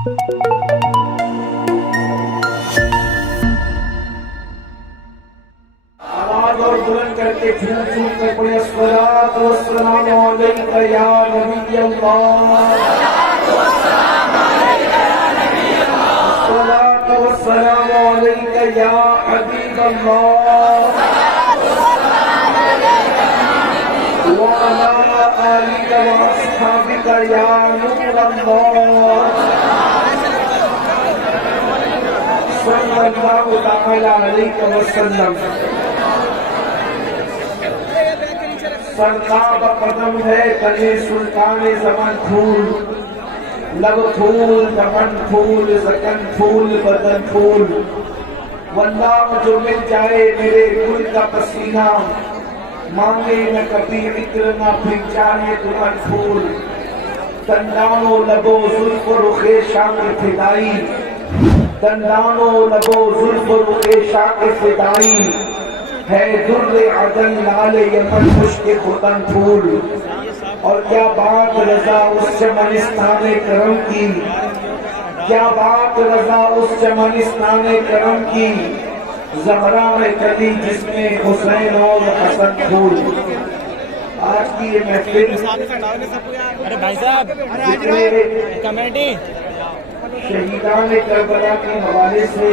آواز اور بلند کر کے جھوم جھوم کر پڑھیں الصلاۃ والسلام علیک یا نبی اللہ، الصلاۃ والسلام علیک یا حبیب اللہ، وعلی آلک واصحابک یا نور اللہ، صلی اللہ تعالی علیہ وسلم۔ سرکاب قدم ہے تنے سلطان زمن پھول، لب پھول دمن پھول زکن پھول بدن پھول، واللہ جو مل جائے میرے گل کا پسینہ، مانگے نہ کبھی عطر نہ پھنچائے دمن پھول، دندان و لب و زلف و رخ شاق فدائی، دندان و لب و زلف و رخ شاق فدائی، ہے در عدن لال یمن مشک ختن پھول۔ اور کیا بات رضا اس چمنستان کرم کی، کیا بات رضا اس چمنستان کرم کی، زہرا میں کلی جس میں حسین اور حسن پھول۔ آج کی یہ محفل ارے بھائی صاحب کمیٹی شہیدان کربلا کے حوالے سے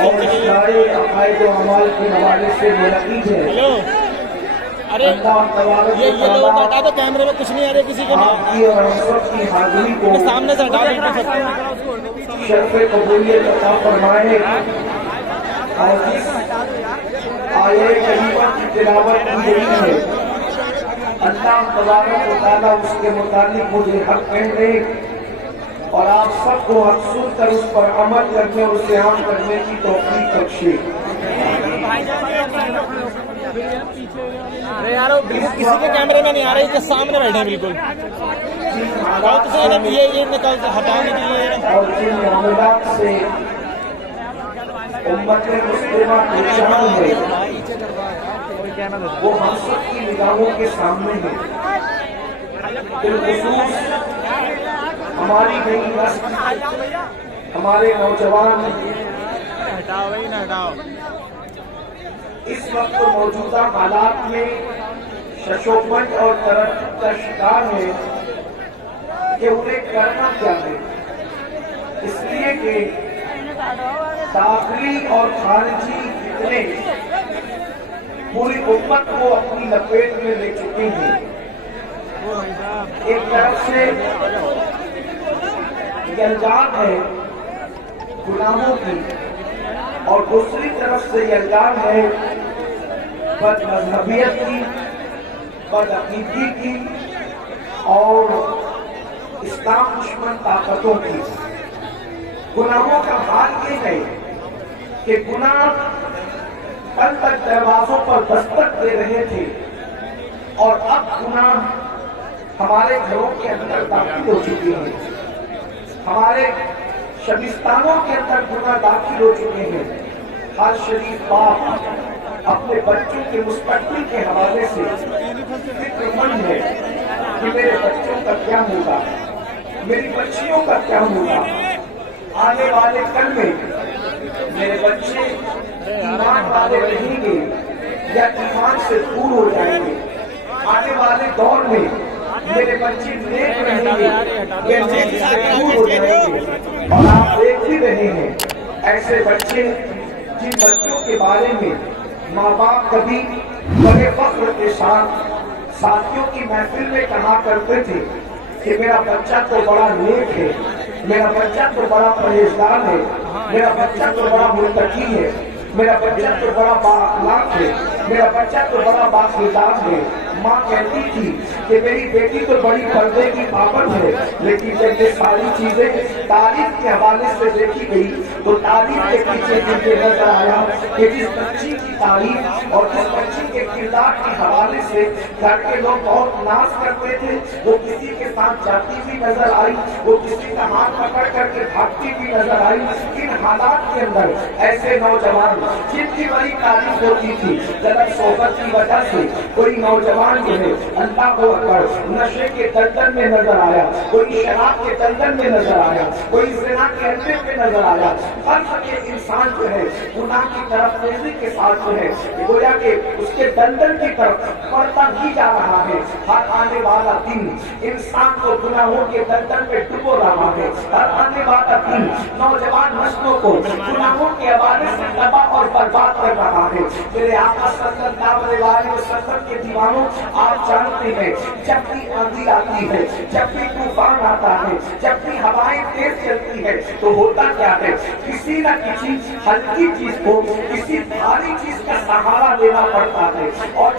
اور اسرائے عقائد و اعمال کے حوالے سے منعقد ہے۔ ہیلو، ارے یہ لوگ ہٹا دو، کیمرے میں کچھ نہیں آ رہے کسی کے آپ کی اور ہم سب کی حاضری کو سامنے سے ہٹا دو۔ شرف قبولیت عطا فرمائے، اور اس آیے کریمہ کی تلاوت کی گئی ہے، اللہ تبارک و تعالیٰ اس کے متعلق مجھے حق کہنے اور آپ سب کو حق سن کر اس پر عمل کرنے اور اسے عام کرنے کی توفیق بخشے۔ ارے یار کسی کے کیمرے میں نہیں آ رہی، کہ سامنے بیٹھے ہیں بالکل، یہ نکال ہٹانے کے لیے۔ اور جن معاملات سے امت مسلمہ پریشان ہے وہ ہم سب کی نگاہوں کے سامنے ہے، بالخصوص ہماری نئی نسل، ہمارے نوجوان اس وقت موجودہ حالات میں ششوپن اور تردد کا شکار ہے کہ انہیں کرنا کیا ہے، اس لیے کہ داخلی اور خارجی فتنے پوری امت کو اپنی لپیٹ میں لے چکے ہیں۔ ایک طرف سے یلغار ہے گناہوں کی، اور دوسری طرف سے یلغار ہے بد مذہبیت کی، بد عقیدگی کی اور اسلام دشمن طاقتوں کی۔ گناہوں کا حال یہ ہے کہ گناہ کل تک دروازوں پر دستک دے رہے تھے، اور اب گناہ ہمارے گھروں کے اندر داخل ہو چکے ہیں، ہمارے شبستانوں کے اندر گناہ داخل ہو چکے ہیں۔ ہر شریف باپ اپنے بچوں کے مستقبل کے حوالے سے فکر مند ہے کہ میرے بچوں کا کیا ہوگا، میری بچیوں کا کیا ہوگا، آنے والے کل میں میرے بچے ایمان والے رہیں گے یا ایمان سے دور ہو جائیں گے، آنے والے دور میں میرے بچے نیک رہیں گے یا نیک سے دور ہو جائیں گے۔ اور آپ دیکھ ہی رہے ہیں ایسے بچے جن بچوں کے بارے میں ماں باپ کبھی بڑے فخر کے ساتھ ساتھیوں کی محفل میں کہا کرتے تھے کہ میرا بچہ تو بڑا نیک ہے، میرا بچہ تو بڑا پرہیزگار ہے، میرا بچہ تو بڑا متقی ہے، میرا بچہ تو بڑا بااخلاق ہے، میرا بچہ تو بڑا باخرداد ہے۔ ماں کہتی تھی کہ میری بیٹی تو بڑی پردے کی پابند ہے، لیکن جب یہ ساری چیزیں تعلیم کے حوالے سے دیکھی گئی تو تعلیم کے پیچھے مجھے نظر آیا کہ جس بچی کی تعلیم اور جس بچی کے کردار کے حوالے سے گھر کے لوگ بہت ناز کرتے تھے، وہ کسی کے ساتھ جاتی بھی نظر آئی، وہ کسی کا ہاتھ پکڑ کر کے بھاگتی بھی نظر آئی۔ ان حالات کے اندر ایسے نوجوان جن کی بڑی تعریف ہوتی تھی، غلط صحبت کی وجہ سے کوئی نوجوان نوجوان جو ہے اللہ کو اکبر نشے کے دلدل میں نظر آیا، کوئی شراب کے دلدل میں نظر آیا، کوئی زنا کے اڈے میں نظر آیا، ہر انسان جو ہے گناہ کی طرف تیزی کے ساتھ جو ہے گویا کہ اس کے دلدل کی طرف بڑھتا ہی جا رہا ہے۔ ہر آنے والا دن انسان کو گناہوں کے دلدل میں ڈبو رہا ہے، ہر آنے والا دن نوجوان نسلوں کو گناہوں کے حوالے سے تباہ اور برباد کر رہا ہے۔ میرے آقا صلی اللہ علیہ وسلم کے دیوانوں، آپ جانتے ہیں جب بھی آندھی آتی ہے، جب بھی طوفان آتا ہے، جب بھی ہوائیں تیز چلتی ہے تو ہوتا کیا ہے، کسی نہ کسی ہلکی چیز کو کسی بھاری چیز کا سہارا لینا پڑتا ہے، اور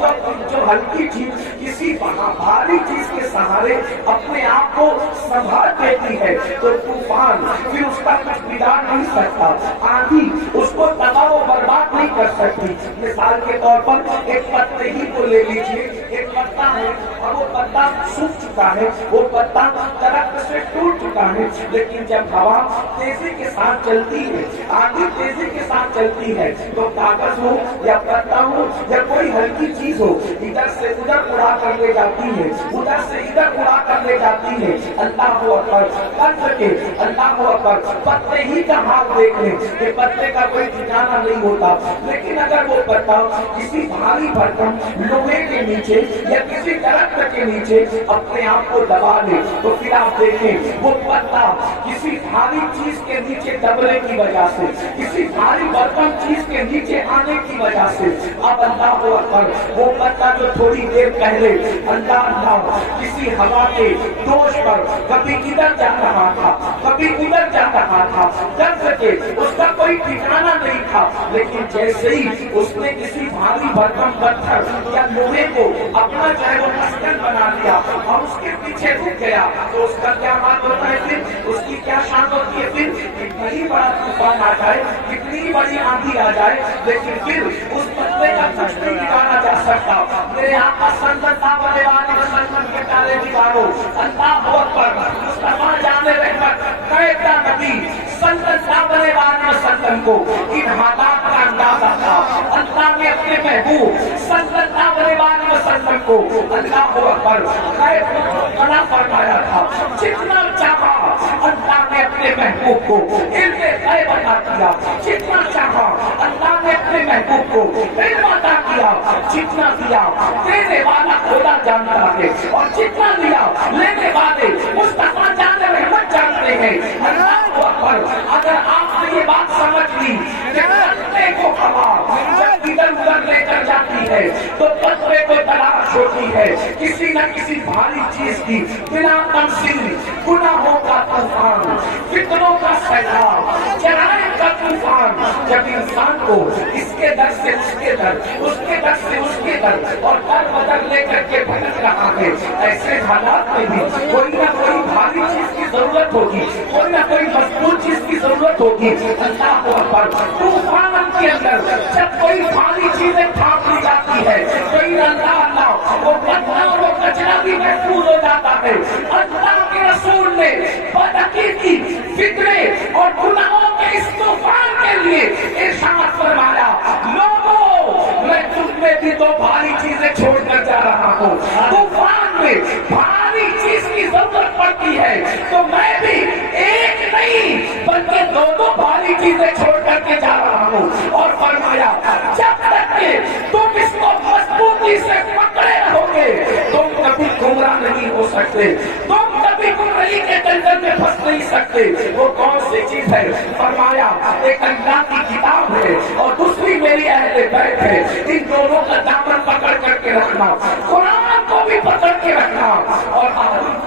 جو ہلکی چیز کسی بھاری چیز کے سہارے اپنے آپ کو سنبھال دیتی ہے تو طوفان پھر اس کا کچھ بگاڑ نہیں سکتا، آندھی اس کو تباہ و برباد نہیں کر سکتی۔ مثال کے طور پر ایک پتے ہی کو لے لیجیے، ایک پتا ہے اور وہ پتا سوکھ چکا ہے، وہ پتا درخت سے ٹوٹ چکا ہے، لیکن جب ہوا تیزی کے ساتھ چلتی ہے، آندھی تیزی کے ساتھ چلتی ہے تو کاغذ ہو یا پتا ہو یا کوئی ہلکی چیز ہو ادھر سے ادھر اڑا کر لے جاتی ہے، ادھر سے ادھر اڑا کر لے جاتی ہے۔ اللہ اکبر، قدر کے اللہ اکبر، پتے ہی کا حال دیکھ لیں کہ پتے کا کوئی ٹھکانا نہیں ہوتا، لیکن اگر وہ پتا کسی بھاری بھرکم لوہے کے نیچے یا کسی درخت کے نیچے اپنے آپ کو دبا لے تو پھر آپ دیکھیں وہ پتا کسی بھاری چیز کے نیچے دبنے کی وجہ سے، کسی بھاری برتن چیز کے نیچے آنے کی وجہ سے اب اللہ اکبر وہ پتا جو تھوڑی دیر پہلے اللہ کسی ہوا کے دوش پر کبھی ادھر جا رہا تھا کبھی ادھر جا رہا تھا، کر سکے اس کا کوئی ٹھکانا نہیں تھا، لیکن جیسے ہی اس نے کسی بھاری برتن پتھر یا لوہے کو اپنا جو ہے وہ مسکن بنا لیا اور اس کے پیچھے رک گیا تو اس کا کیا حال ہوتا ہے، پھر اس کی کیا شان ہوتی ہے، پھر کتنا ہی بڑا طوفان آ جائے، کتنی بڑی آندھی آ جائے، لیکن پھر اس پتے کا کچھ نہیں بگاڑا جا سکتا۔ میرے آقا صلی اللہ علیہ وسلم کے پیارے دیواروں، اللہ اکبر، مصطفیٰ جان رحمت قائدہ نبی صلی اللہ علیہ وسلم کو ان حالات کا اندازہ تھا۔ اللہ نے اپنے محبوب صلی اللہ علیہ وسلم کو اللہ اکبر غیب بنا فرمایا تھا، جتنا چاہا اللہ نے اپنے محبوب کو علم غیب عطا کیا، جتنا چاہا اللہ نے اپنے محبوب کو علم عطا کیا، جتنا دیا دینے والا خدا جانتا ہے اور جتنا دیا لینے والے مصطفیٰ جان رحمت جانتے ہیں۔ اللہ اکبر، اگر آپ نے یہ بات سمجھ لی کہ پتے کو ہوا جب ادھر ادھر لے کر جاتی ہے تو پتے کو تلاش ہوتی ہے کسی نہ کسی بھاری چیز کی، بلا تمثیل گناہوں کا طوفان، فتنوں کا سیلاب، جرائم کا طوفان جب انسان کو اس کے در سے اس کے در، اس کے در سے اس کے در اور در بدر لے کر کے بھٹک رہا ہے، ایسے حالات میں بھی کوئی نہ کوئی بھاری چیز کی ضرورت ہوگی، کوئی نہ کوئی مضبوط چیز کی ضرورت ہوگی۔ اللہ اکبر، طوفان کے اندر جب کوئی بھاری چیزیں تھام لی جاتی ہے تو اللہ وہ پتھر اور وہ کچرا بھی محفوظ ہو جاتا ہے۔ اللہ کے رسول نے بدعقیدگی، فتنے اور گناہوں کے اس طوفان کے لیے ارشاد فرمایا، لوگوں میں تم میں بھی تو بھاری چیزیں چھوڑ کر جا رہا ہوں، طوفان میں بھاری چیز کی ضرورت پڑتی ہے تو میں بھی ایک نہیں بلکہ دو بھاری چیزیں چھوڑ کر کے جا رہا ہوں، اور فرمایا جب تک کہ تم اس کو مضبوطی سے پکڑے رہو گے تم کبھی گمراہ نہیں ہو سکتے، تم کبھی گمراہی کے دلدل میں پھنس نہیں سکتے۔ وہ کون سی چیز ہے؟ فرمایا ایک اللہ کی کتاب ہے اور دوسری میری اہل بیت ہے، ان دونوں کا دامن پکڑ کر کے رکھنا، قرآن کو بھی پکڑ کے رکھنا اور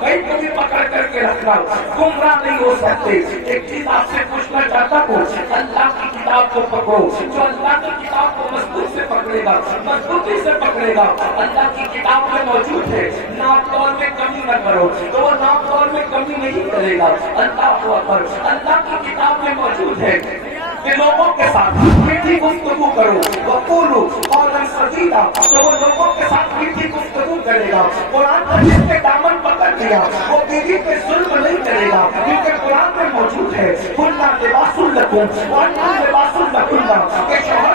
بیت کو بھی پکڑ کر کے رکھنا، گمراہ نہیں ہو سکتے۔ ایک چیز آپ سے پوچھنا چاہتا ہوں، اللہ کی کتاب کو پکڑو، جو اللہ کی کتاب کو مضبوط سے پکڑے گا، مضبوطی سے پکڑے گا، اللہ کی کتاب میں موجود ہے، ناپ تول میں کمی نہ کرو تو وہ ناپ تول میں کمی نہیں کرے گا۔ اللہ اکبر، اللہ کی کتاب میں موجود ہے کہ لوگوں کے ساتھ میٹھی گفتگو کرو، وقولوا قولا سدیدا، تو وہ لوگوں کے ساتھ میٹھی گفتگو کرے گا۔ قرآن کا جس نے دامن پکڑ لیا وہ بیوی پہ ظلم نہیں کرے گا، کیونکہ قرآن میں موجود ہے، قلنا لباس لکم وانتم لباس لہن، کہ شوہر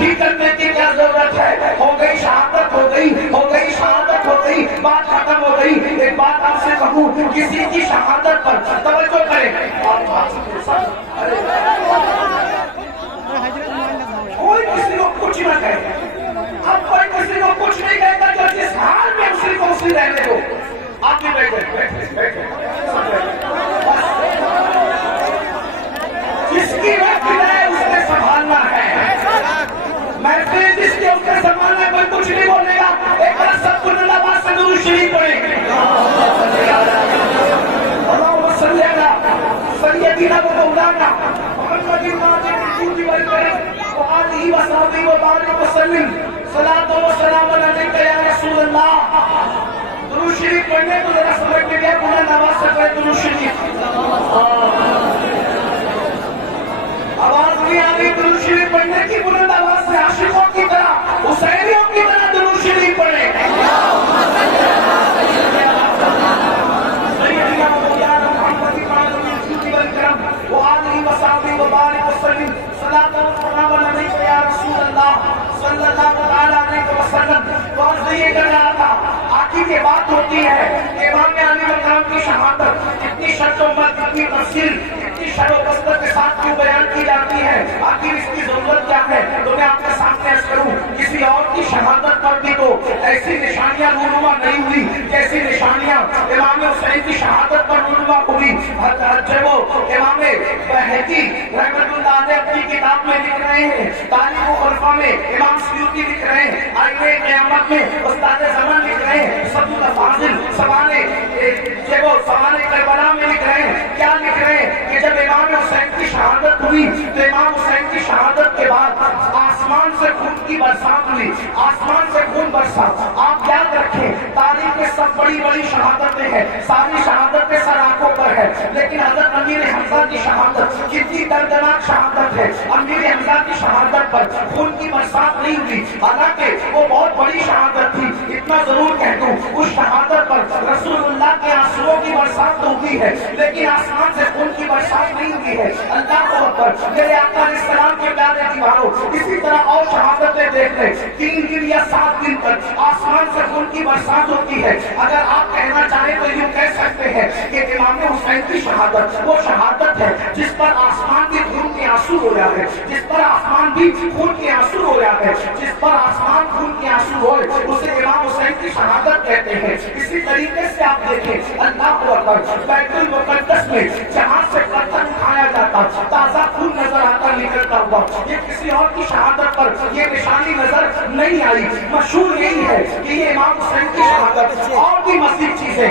نہیں کرنے کی کیا ضرورت ہے؟ ہو گئی شہادت، ہو گئی شہادت، ہو گئی بات ختم ہو گئی. ایک بات آپ سے کہوں، کسی کی شہادت پر توجہ کریں. کوئی کسی کو کچھ نہ کہے، اب کوئی کسی کو کچھ نہیں کہتا، جو جس حال میں اسی کو اسی رہنے دو. آپ بھی بیٹھے جس کی محفل ہے اس نے سنبھالنا ہے، محفل جس کی اس نے سنبھالنا ہے. کوئی کچھ نہیں بولے گا. ایک بار سب کو اللہ بات سے درود شریف پڑھیں گے. اللہم صلی علی سیدنا و مولانا محمد النبی وآلہ وصحبہ وبارک وسلم. صلاۃ و سلام علیک یا رسول اللہ. درود شریف پڑھنے تو ذرا سمجھ میں گیا بلند آواز سے پڑھیں درود شریف. آواز نہیں آ رہی درود شریف پڑھنے کی؟ بلند آواز سے عاشقوں کی طرح، حسینیوں کی طرح درود شریف پڑھیں. سیدنا مولانا محمد وآلہ وصحبہ وبارک وسلم. صلاۃ و سلام علیک یا رسول اللہ صلی اللہ علیہ وسلم. تو یہ کہہ رہا تھا، آخر یہ بات ہوتی ہے کہ امام علی مقام کی شہادت اتنی شرط و مرد، اتنی تفصیل، اتنی شر و بستر کے ساتھ کیوں بیان کی جاتی ہے؟ آخر اس کی ضرورت کیا ہے؟ تو میں آپ کے سامنے عرض کروں، کسی اور کی شہادت پر بھی تو ایسی نشانیاں رونما نہیں ہوئی جیسی نشانیاں امام حسین کی شہادت پر رونما ہوئی. جب وہ امام بہقی رحمۃ اللہ علیہ اپنی کتاب میں لکھ رہے ہیں، تاریخ و خلفاء میں امام سیوطی لکھ رہے ہیں، آئینہ قیامت میں استاد زمان لکھ رہے ہیں، سبوت فاضل سوانے کربلا میں لکھ رہے ہیں. کیا لکھ رہے ہیں کہ جب امام حسین کی شہادت ہوئی تو امام حسین کی شہادت کے بعد آسمان سے خون کی برسات ہوئی، آسمان سے خون برسا. آپ یاد رکھیں، تاریخ میں سب بڑی بڑی شہادتیں ہیں، ساری شہادتیں سر آنکھوں پر ہے، لیکن حضرت امیر حمزہ کی شہادت کتنی دردناک شہادت ہے. امیر حمزہ کی شہادت پر خون کی برسات نہیں ہوئی، حالانکہ وہ بہت بڑی شہادت تھی. اتنا ضرور کہہ دوں، اس شہادت پر رسول اللہ کے آنسوؤں کی برسات تو ہوئی ہے، لیکن آسمان سے خون کی برسات نہیں ہوئی ہے. اللہ اکبر. میرے آقا علیہ السلام کے پیارے دیواروں، اسی طرح اور شہادتیں دیکھ لیں، 3 دن یا 7 دن پر آسمان سے خون کی برسات ہوتی ہے. اگر آپ کہنا چاہیں تو یوں کہہ سکتے ہیں کہ امام حسین کی شہادت وہ شہادت ہے جس پر آسمان بھی خون کے آنسو ہو رہا ہے، جس پر آسمان بھی خون کے آنسو ہو رہا ہے، جس پر آسمان خون کے آنسو ہوئے اسے امام حسین کی شہادت کہتے ہیں. اسی طریقے سے آپ دیکھیں، اللہ اکبر، بیت المقدس میں جہاں سے پتھر اٹھایا جاتا تازہ خون نظر آتا نکلتا ہوا، یہ کسی اور کی شہادت پر یہ نشانی نظر نہیں آئی. مشہور یہی ہے کہ یہ امام حسین کی شہادت. اور بھی مزید چیزیں،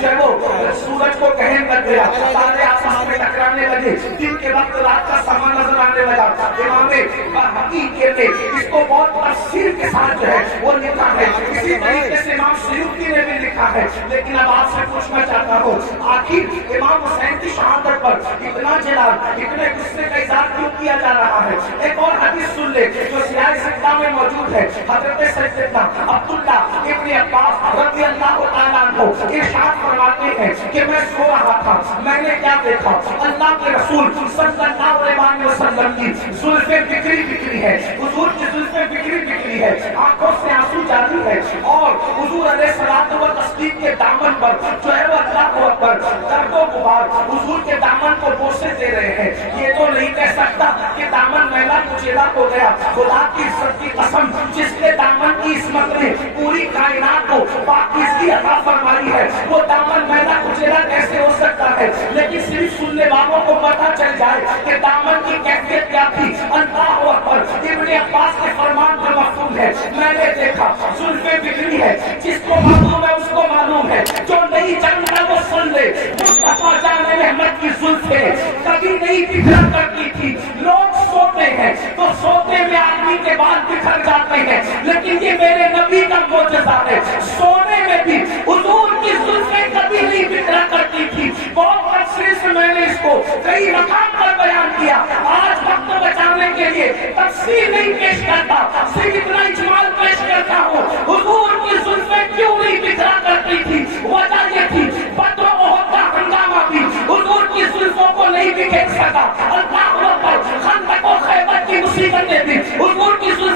جب وہ سورج کو گہن کر دیا، تارے آسمان میں ٹکرانے لگے، دن کے وقت رات کا سما نظر آنے لگا. امام حقیقت نے اس کو بہت تفصیل کے ساتھ جو ہے وہ لکھا ہے. اسی طریقے سے امام سیوطی نے بھی لکھا ہے. لیکن اب آپ سے پوچھنا چاہتا ہوں، آخر امام حسین کی شہادت پر اتنا جلال، اتنے غصے کا اظہار کیوں کیا جا رہا ہے؟ ایک اور حدیث سن لے جو سیاہ سکہ میں موجود ہے. حضرت سیدنا عبداللہ ابن عباس رضی اللہ تعالیٰ عنہ ارشاد فرماتے ہیں کہ میں سو رہا تھا، میں نے کیا دیکھا؟ اللہ کے رسول صلی اللہ علیہ وسلم کی زلفیں بکھری بکھری ہے، حضور کی زلفیں بکھری بکھری ہے، آنکھوں سے آنسو جاری ہے، اور حضور علیہ الصلوۃ والتسلیم کے دامن پر جو ہے وہ اللہ اکبر درد و غبار حضور کے دامن کو بوسے دے رہے ہیں. یہ تو نہیں کہہ سکتا کہ دامن میلا کچیلا ہو گیا. خدا کی عزت کی قسم، جس کے دامن کی عصمت نے پوری کائنات کو پاکیزگی عطا فرمائی ہے، وہ دامن میلا کچیلا کیسے ہو سکتا ہے؟ لیکن صرف سننے والوں کو پتہ چل جائے کہ دامن کی کیفیت کیا تھی. اللہ اکبر. ابن عباس کے فرمان کا مفہوم ہے، میں نے دیکھا زلفیں بکھری ہے، جس کو معلوم ہے اس کو معلوم ہے، جو نہیں جانتا وہ سن لے. مصطفیٰ جان احمد کی زلفیں کبھی نہیں بکھرا کرتی تھی. لوگ سوتے ہیں تو سوتے میں آدمی کے بال بکھر جاتے ہیں، لیکن یہ میرے نبی کا معجزہ ہے، سونے میں بھی حضور کی زلفیں کبھی نہیں بکھرا کرتی تھی. بہت تفصیل سے میں نے اس کو کئی مقام پر بیان کیا. آج وقت بچانے کے لیے تفصیل نہیں پیش کرتا، صرف اتنا اجمال پیش کرتا ہوں. حضور کی زلفیں کیوں نہیں بکھرا کرتی تھی؟ وجہ یہ تھی، بدر و احد کا ہنگامہ بھی حضور کی زلفوں کو نہیں بکھیر سکا. اللہ اکبر. خندق و خیبر کی مصیبتیں بھی حضور کی زلفوں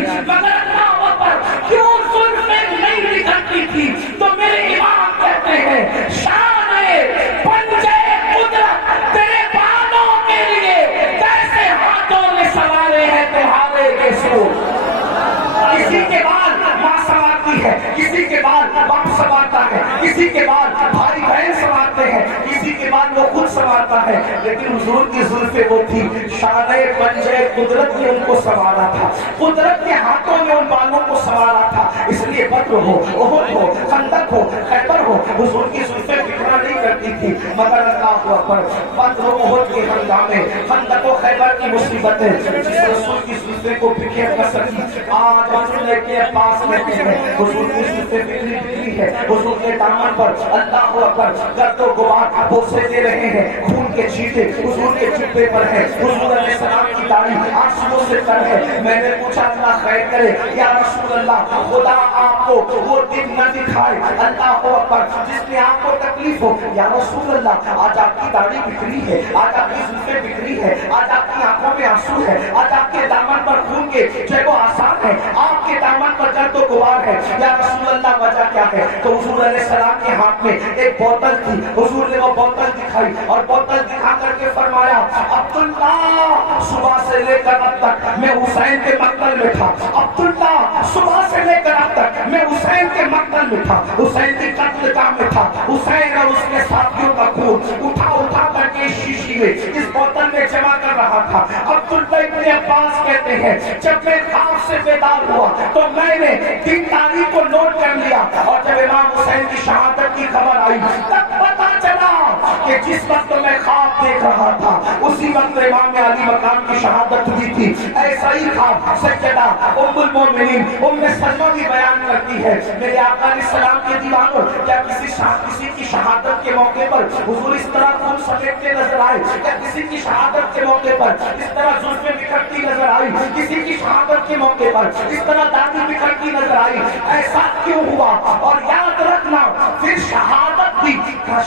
تھی، مگر اللہ اکبر کیوں زلفیں نہیں نکلتی تھی؟ تو میرے امام کہتے ہیں شان پنجے قدرت تیرے بالوں کے لیے کیسے ہاتھوں نے سوارے ہیں تمہارے کے سور۔ کسی کے بال ماں سنوارتی ہے، کسی کے بال باپ سنوارتا ہے، کسی کے بال بھائی بہن سنوارتے ہیں، کسی کے بال وہ خود سنوارتا ہے، لیکن حضور کی زلفیں وہ تھی شان پنجے قدرت نے ان کو سنوارا تھا، قدرت کے ہاتھوں نے ان بالوں کو سنوارا تھا۔ اس لیے بدر ہو، احد ہو، خندق ہو، خیبر ہو، حضور کی زلفیں بکھرا نہیں کرتی تھی، مگر اللہ اکبر بدر و احد کے ہنگامے، خندق و خیبر کی مصیبتیں جس رسول کی زلفیں کو بکھیر نہ سکی، آج حضور کے پاس کہتے ہیں حضور کی زلفیں بکھری بکھری ہے، حضور کے دامن پر اللہ اکبر گرد و غبار بوسے دے رہے ہیں، خون کے چھینٹے حضور کے جبے پر ہیں، حضور علیہ السلام کی داڑھی آنسوؤں سے تر ہے۔ میں نے پوچھا اللہ خیر کرے یا رسول اللہ خدا آپ کو وہ دن نہ دکھائے اللہ اکبر جس میں آپ کو تکلیف ہو، یا رسول اللہ آج آپ کی داڑھی بکھری ہے، آج آپ کی زلفیں بکھری ہے، آج آپ کی آنکھوں میں آنسو ہے، آج آپ کے دامن پر خون کے جو وہ آثار ہے، آپ کے دامن پر گرد و غبار ہے، یا رسول اللہ وجہ کیا ہے؟ تو حضور علیہ السلام کے ہاتھ میں ایک بوتل تھی، حضور نے وہ بوتل دکھائی اور بوتل دکھا کر کے فرمایا عبداللہ صبح سے لے کر اب تک میں حسین کے مقتل میں تھا، عبداللہ صبح سے لے کر اب تک میں حسین کے مقتل میں تھا، حسین کے قتل گاہ میں تھا، حسین اور اس کے ساتھیوں کا خون اٹھا اٹھا کر کے شیشی میں اس بوتل میں جمع کر رہا تھا۔ عبداللہ ابن عباس کہتے ہیں جب میں خواب سے بیدار ہوا تو میں نے دن تاریخ کو نوٹ کر لیا، اور جب امام حسین کی شہادت کی خبر آئی تب پتا چلا کہ جس وقت میں خواب دیکھ رہا تھا اسی وقت امام علی مقام کی شہادت ہوئی تھی۔ ایسا ہی خواب سیدہ ام المومنین ام سلمہ بھی بیان کرتی ہے۔ میرے آقا علیہ السلام کے دیوانوں، کیا کسی کی شہادت کے موقع پر حضور اس طرح خون سمیٹتے نظر آئے؟ کیا کسی کی شہادت کے موقع پر اس طرح زلفیں بکھرتی نظر آئی؟ کسی کی شہادت کے موقع پر اس طرح داڑھی بکھرتی نظر آئی؟ ایسا کیوں ہوا؟ اور یاد رکھنا پھر شہادت بھی،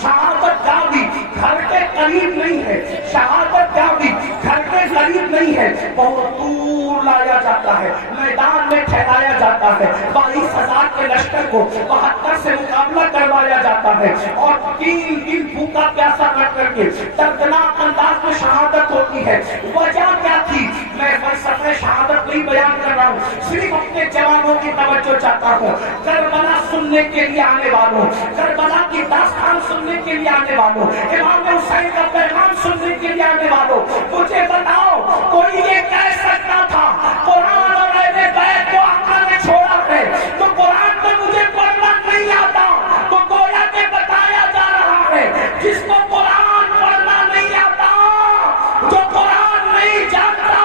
شہادت کا بھی گھر کے قریب نہیں ہے، شہادت کا بھی گھر کے قریب نہیں ہے، بہت دور لایا جاتا ہے، میدان میں ٹھہرایا جاتا ہے، 22,000 کے لشکر کو 72 سے مقابلہ کروایا جاتا ہے، اور 3 دن بھوکا پیاسا رہ کر کے دردناک انداز میں شہادت ہوتی ہے۔ وجہ کیا تھی؟ میں فلسفہ شہادت نہیں بیان کر رہا ہوں، صرف اپنے جوانوں کی توجہ چاہتا ہوں۔ کربلا سننے کے لیے آنے والوں، کربلا کی داستان سننے کے لیے آنے والوں، امام حسین کا پیغام سننے کے لیے آنے والوں، مجھے بتاؤ کوئی یہ کہہ سکتا تھا قرآن اور اہل بیت کو آقا نے چھوڑا ہے تو قرآن تو مجھے پڑھنا نہیں آتا؟ تو گویا کہ بتایا جا رہا ہے جس کو قرآن پڑھنا نہیں آتا، جو قرآن نہیں جانتا،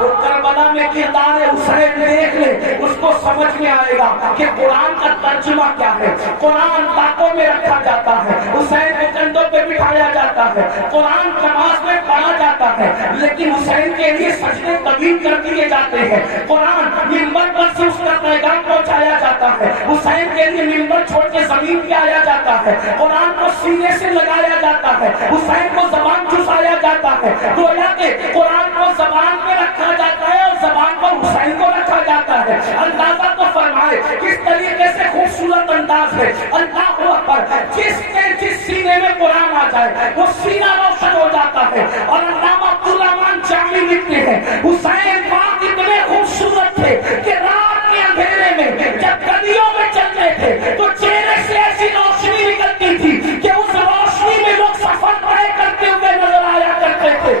وہ کربلا میں کردار حسین دیکھ لے، اس کو سمجھ میں آئے گا کہ قرآن کا ترجمہ کیا ہے۔ قرآن طاقوں میں رکھا جاتا ہے، حسین کے کندھوں پہ بٹھایا جاتا ہے، قرآن نماز میں پڑھا جاتا ہے، لیکن حسین کے لیے سجدے طویل کر دیے جاتے ہیں۔ قرآن منبر پر سے اس کا پیغام پہنچایا جاتا ہے، حسین کے لیے منبر چھوڑ کے زمین پہ آیا جاتا ہے، قرآن کو سینے سے لگایا جاتا ہے، حسین کو زبان چسایا جاتا ہے، گویا کہ قرآن کو زبان پہ رکھا جاتا ہے اور زبان پر حسین کو رکھا جاتا ہے۔ اندازہ تو فرمائے کس طریقے سے خوبصورت انداز ہے۔ اللہ اکبر، جس سینے میں قرآن آ جائے وہ سینہ روشن ہو جاتا ہے۔ اور علامہ عبدالرحمن جامی لکھتے ہیں حسین پاک اتنے خوبصورت تھے کہ رات کے اندھیرے میں جب گلیوں میں چلتے تھے تو چہرے سے ایسی روشنی نکلتی تھی کہ اس روشنی میں لوگ سفر طے کرتے ہوئے نظر آیا کرتے تھے۔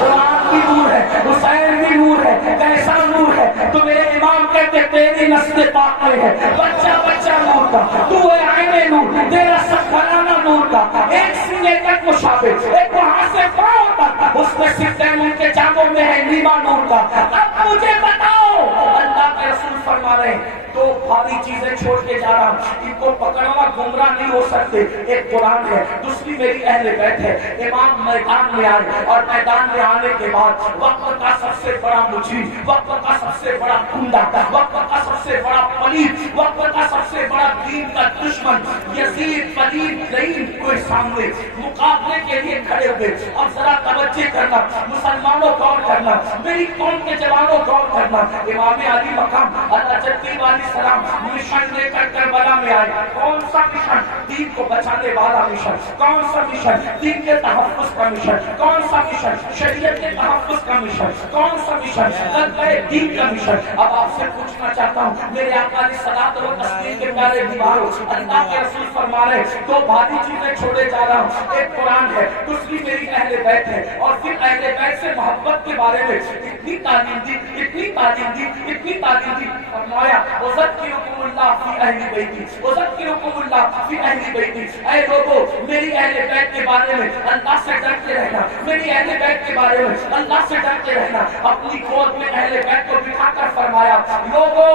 قرآن بھی نور ہے، حسین بھی نور ہے، کیسا نور ہے؟ تو میرے امام کہتے تیری نسل پاک میں ہے، بچہ بچہ نور کا، تو ہے عین نور، تیرا سب گھرانہ نور کا، ایک سینے تک مشابہ، ایک وہاں سے پاؤں تک، اس میں صرف ان کے جاموں میں ہے نیما نور کا۔ اب مجھے بتاؤ، اللہ کے رسول فرما رہے ہیں تو بھاری چیزیں چھوڑ کے جا رہا ہوں، ان کو پکڑنا گمراہ نہیں ہو سکتے۔ ایک قرآن ہے، دوسری میری اہل بیت ہے۔ امام میدان میں آئے اور میدان میں آنے کے بعد وقت کا سب سے بڑا مجرم، وقت کا سب سے بڑا گنڈا، وقت کا سب سے بڑا پلید، وقت کا سب سے بڑا دین کا دشمن یزید پلید لعین کوئی سامنے مقابلے کے لیے کھڑے ہوئے. اب ذرا توجہ کرنا مسلمانوں، غور کرنا، میری قوم کے جوانوں غور کرنا. امام علی مقام الجدی علیہ السلام مشن لے کر کربلا میں آئے. کون سا مشن؟ دین کو بچانے والا مشن. کون سا مشن؟ دین کے تحفظ کا مشن. کون سا مشن؟ شریعت کے تحفظ کا مشن. کون سا مشن؟ غلبہ دین کا مشن. اب آپ سے پوچھنا چاہتا ہوں میرے آقا علیہ الصلوۃ والتسلیم کے پیارے دیواروں، اللہ کے رسول فرما رہے دو بھاری چیزیں چھوڑے جا رہا ہوں. ایک قرآن ہے، دوسری میری اہل بیت ہے. اور پھر اہل بیت سے محبت کے بارے میں اتنی تعلیم دی، اتنی تعلیم دی، اتنی تعلیم دی. فرمایا اذکرکم اللہ فی اہل بیتی، اذکرکم اللہ فی اہل بیتی. اے لوگوں میری اہل بیت کے بارے میں اللہ سے ڈرتے رہنا، میری اہل بیت کے بارے میں اللہ سے ڈرتے رہنا. اپنی گود میں اہل بیت کو بٹھا کر فرمایا لوگوں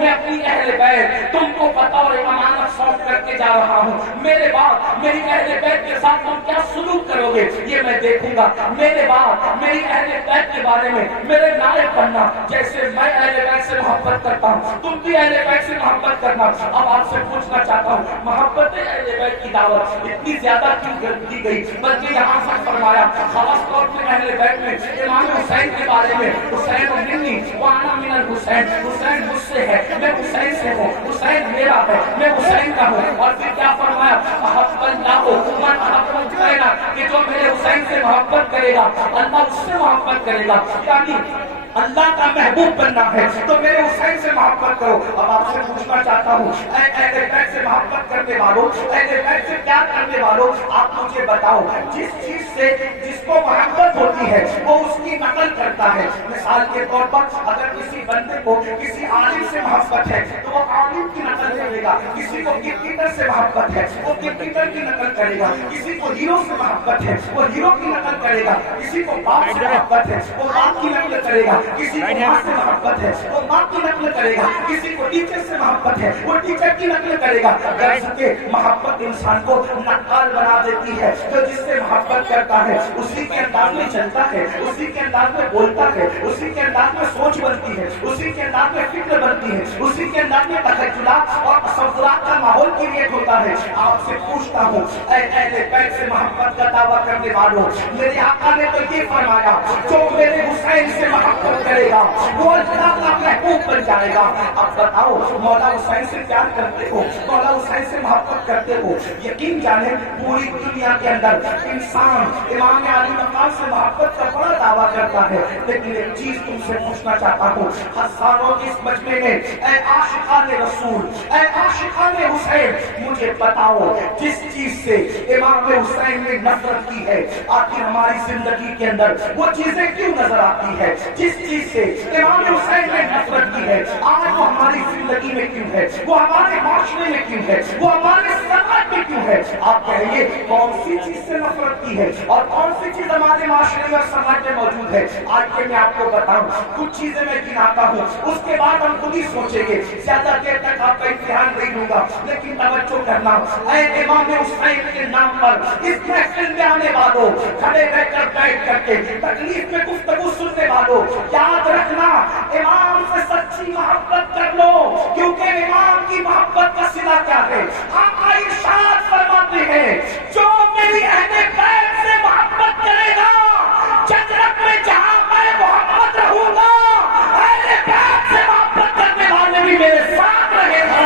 میں اپنی اہل بیت تم کو بطور امانت سونپ کر کے جا رہا ہوں. میرے بعد میری اہل بیت کے ساتھ تم کیا سلوک کرو گے یہ میں دیکھوں گا. میرے بعد میری اہل بیت کے بارے میں میرے نائب بننا. جیسے میں اہل بیت سے محبت کرتا ہوں تم بھی اہل بیت سے محبت کرنا. اب آپ سے پوچھنا چاہتا ہوں محبت اہل بیت کی دعوت اتنی زیادہ کیوں دی گئی؟ بلکہ یہاں سے فرمایا خاص طور پہ اہل بیت میں امام حسین کے بارے میں حسین منی وانا من الحسین، حسین مجھ سے ہے، میں حسین سے ہوں، حسین میرا ہے، میں حسین کا ہوں. اور پھر کیا فرمایا احب اللہ من احب حسین، کہ جو میرے حسین سے محبت کرے گا اللہ اس سے محبت کرے گا. یعنی اللہ کا محبوب بننا ہے تو میرے حسین سے محبت کرو. اب آپ سے پوچھنا چاہتا ہوں اے اہل بیت سے محبت کرنے والوں، اہل بیت سے پیار کرنے والوں، آپ مجھے بتاؤ جس چیز سے جس کو محبت ہوتی ہے وہ اس کی نقل کرتا ہے. مثال کے طور پر اگر کسی بندے کو کسی عالم سے محبت ہے تو وہ عالم کی نقل کرے گا. کسی کو کرکٹر سے محبت ہے وہ کرکٹر کی نقل کرے گا. کسی کو ہیرو سے محبت ہے وہ ہیرو کی نقل کرے گا. کسی کو باپ سے محبت ہے وہ باپ کی نقل کرے گا. کسی کو ماں سے محبت ہے وہ ماں کی نقل کرے گا. کسی کو ٹیچر سے محبت ہے وہ ٹیچر کی نقل کرے گا. غرض کہ محبت انسان کو نقال بنا دیتی ہے. جو جس سے محبت کرتا ہے اسی کے انداز میں چلتا ہے، اسی کے انداز میں بولتا ہے، اسی کے انداز میں سوچ بنتی ہے، اسی کے انداز میں فکر بنتی ہے، اسی کے انداز میں تخیلات اور تصورات کا ماحول کریٹ ہوتا ہے. آپ سے پوچھتا ہوں اے اہل بیت سے محبت کا دعویٰ کرنے والوں، میرے آقا نے تو یہ فرمایا جو میرے حسین سے محبت کرے گا وہ اللہ کا محبوب بن جائے گا. اب بتاؤ مولا حسین سے پیار کرتے ہو، مولا حسین سے محبت کرتے ہو. یقین جانیں پوری دنیا کے اندر انسان امام علی مقام سے محبت کا بڑا دعویٰ کرتا ہے. لیکن ایک چیز تم سے پوچھنا چاہتا ہوں ہزاروں کی اس مجمع میں اے عاشقان رسول، اے عاشقان حسین، مجھے بتاؤ جس چیز سے امام حسین نے نفرت کی ہے آخر ہماری زندگی کے اندر وہ چیزیں کیوں نظر آتی ہے؟ جس چیز سے امام حسین نے نفرت کی ہے آج وہ ہماری زندگی میں کیوں ہے؟ وہ ہمارے معاشرے میں کیوں ہے؟ وہ ہمارے سماج میں کیوں ہے؟ آپ کہیے کون سی چیز سے نفرت کی ہے اور کون سی چیز ہمارے معاشرے میں اور سماج میں موجود ہے؟ آج کے میں آپ کو بتاؤں کچھ چیزیں میں گناتا ہوں، اس کے بعد ہم خود ہی سوچیں گے. زیادہ دیر تک آپ کا امتحان نہیں لوں گا لیکن توجہ کرنا اے امام حسین کے نام پر اس محفل میں آنے والوں، کھڑے رہ کر بیٹھ کر کے تکلیف میں گفتگو سننے والوں، یاد رکھنا امام سے سچی محبت کر لو کیونکہ امام کی محبت کا صلہ کیا ہے؟ آقا ارشاد فرماتے ہیں جو میری اہل بیت سے محبت کرے گا جنت میں جہاں میں محمد رہوں گا اہل بیت سے محبت کرنے والے بھی میرے ساتھ رہے گا.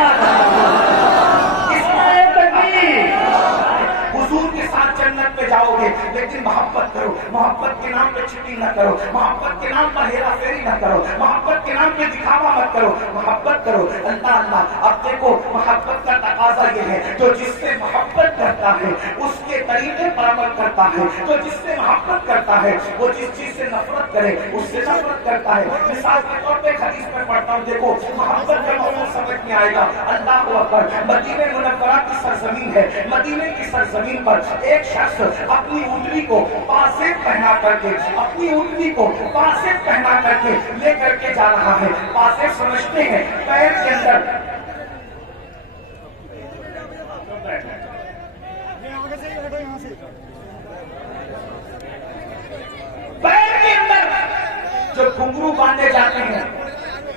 حضور کے ساتھ جنت میں جاؤ گے لیکن محبت کرو، محبت کے نام پہ چٹی نہ کرو، محبت کے نام پر ہیرا پھیری نہ کرو، محبت کے نام پہ دکھاوا مت کرو، محبت کرو. اللہ اللہ اب دیکھو محبت کا تقاضا یہ ہے جو جس سے محبت کرتا ہے اس کے طریقے پر عمل کرتا ہے. جو جس سے محبت کرتا ہے وہ جس چیز سے نفرت کرے اس سے نفرت کرتا ہے. مثال کے طور پہ حدیث میں پڑھتا ہوں، دیکھو محبت کا مفہوم سمجھ میں آئے گا. اللہ اکبر، مدینہ منورہ کی سرزمین ہے، مدینے کی سرزمین پر ایک شخص اپنی اونٹنی کو پاسیب پہنا کر کے اپنی اونٹنی کو پاسیب پہنا کر کے لے کر کے جا رہا ہے. پاسیب سمجھتے ہیں پیر کے اندر پیر کے اندر جو گھنگرو باندھے جاتے ہیں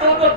2-2,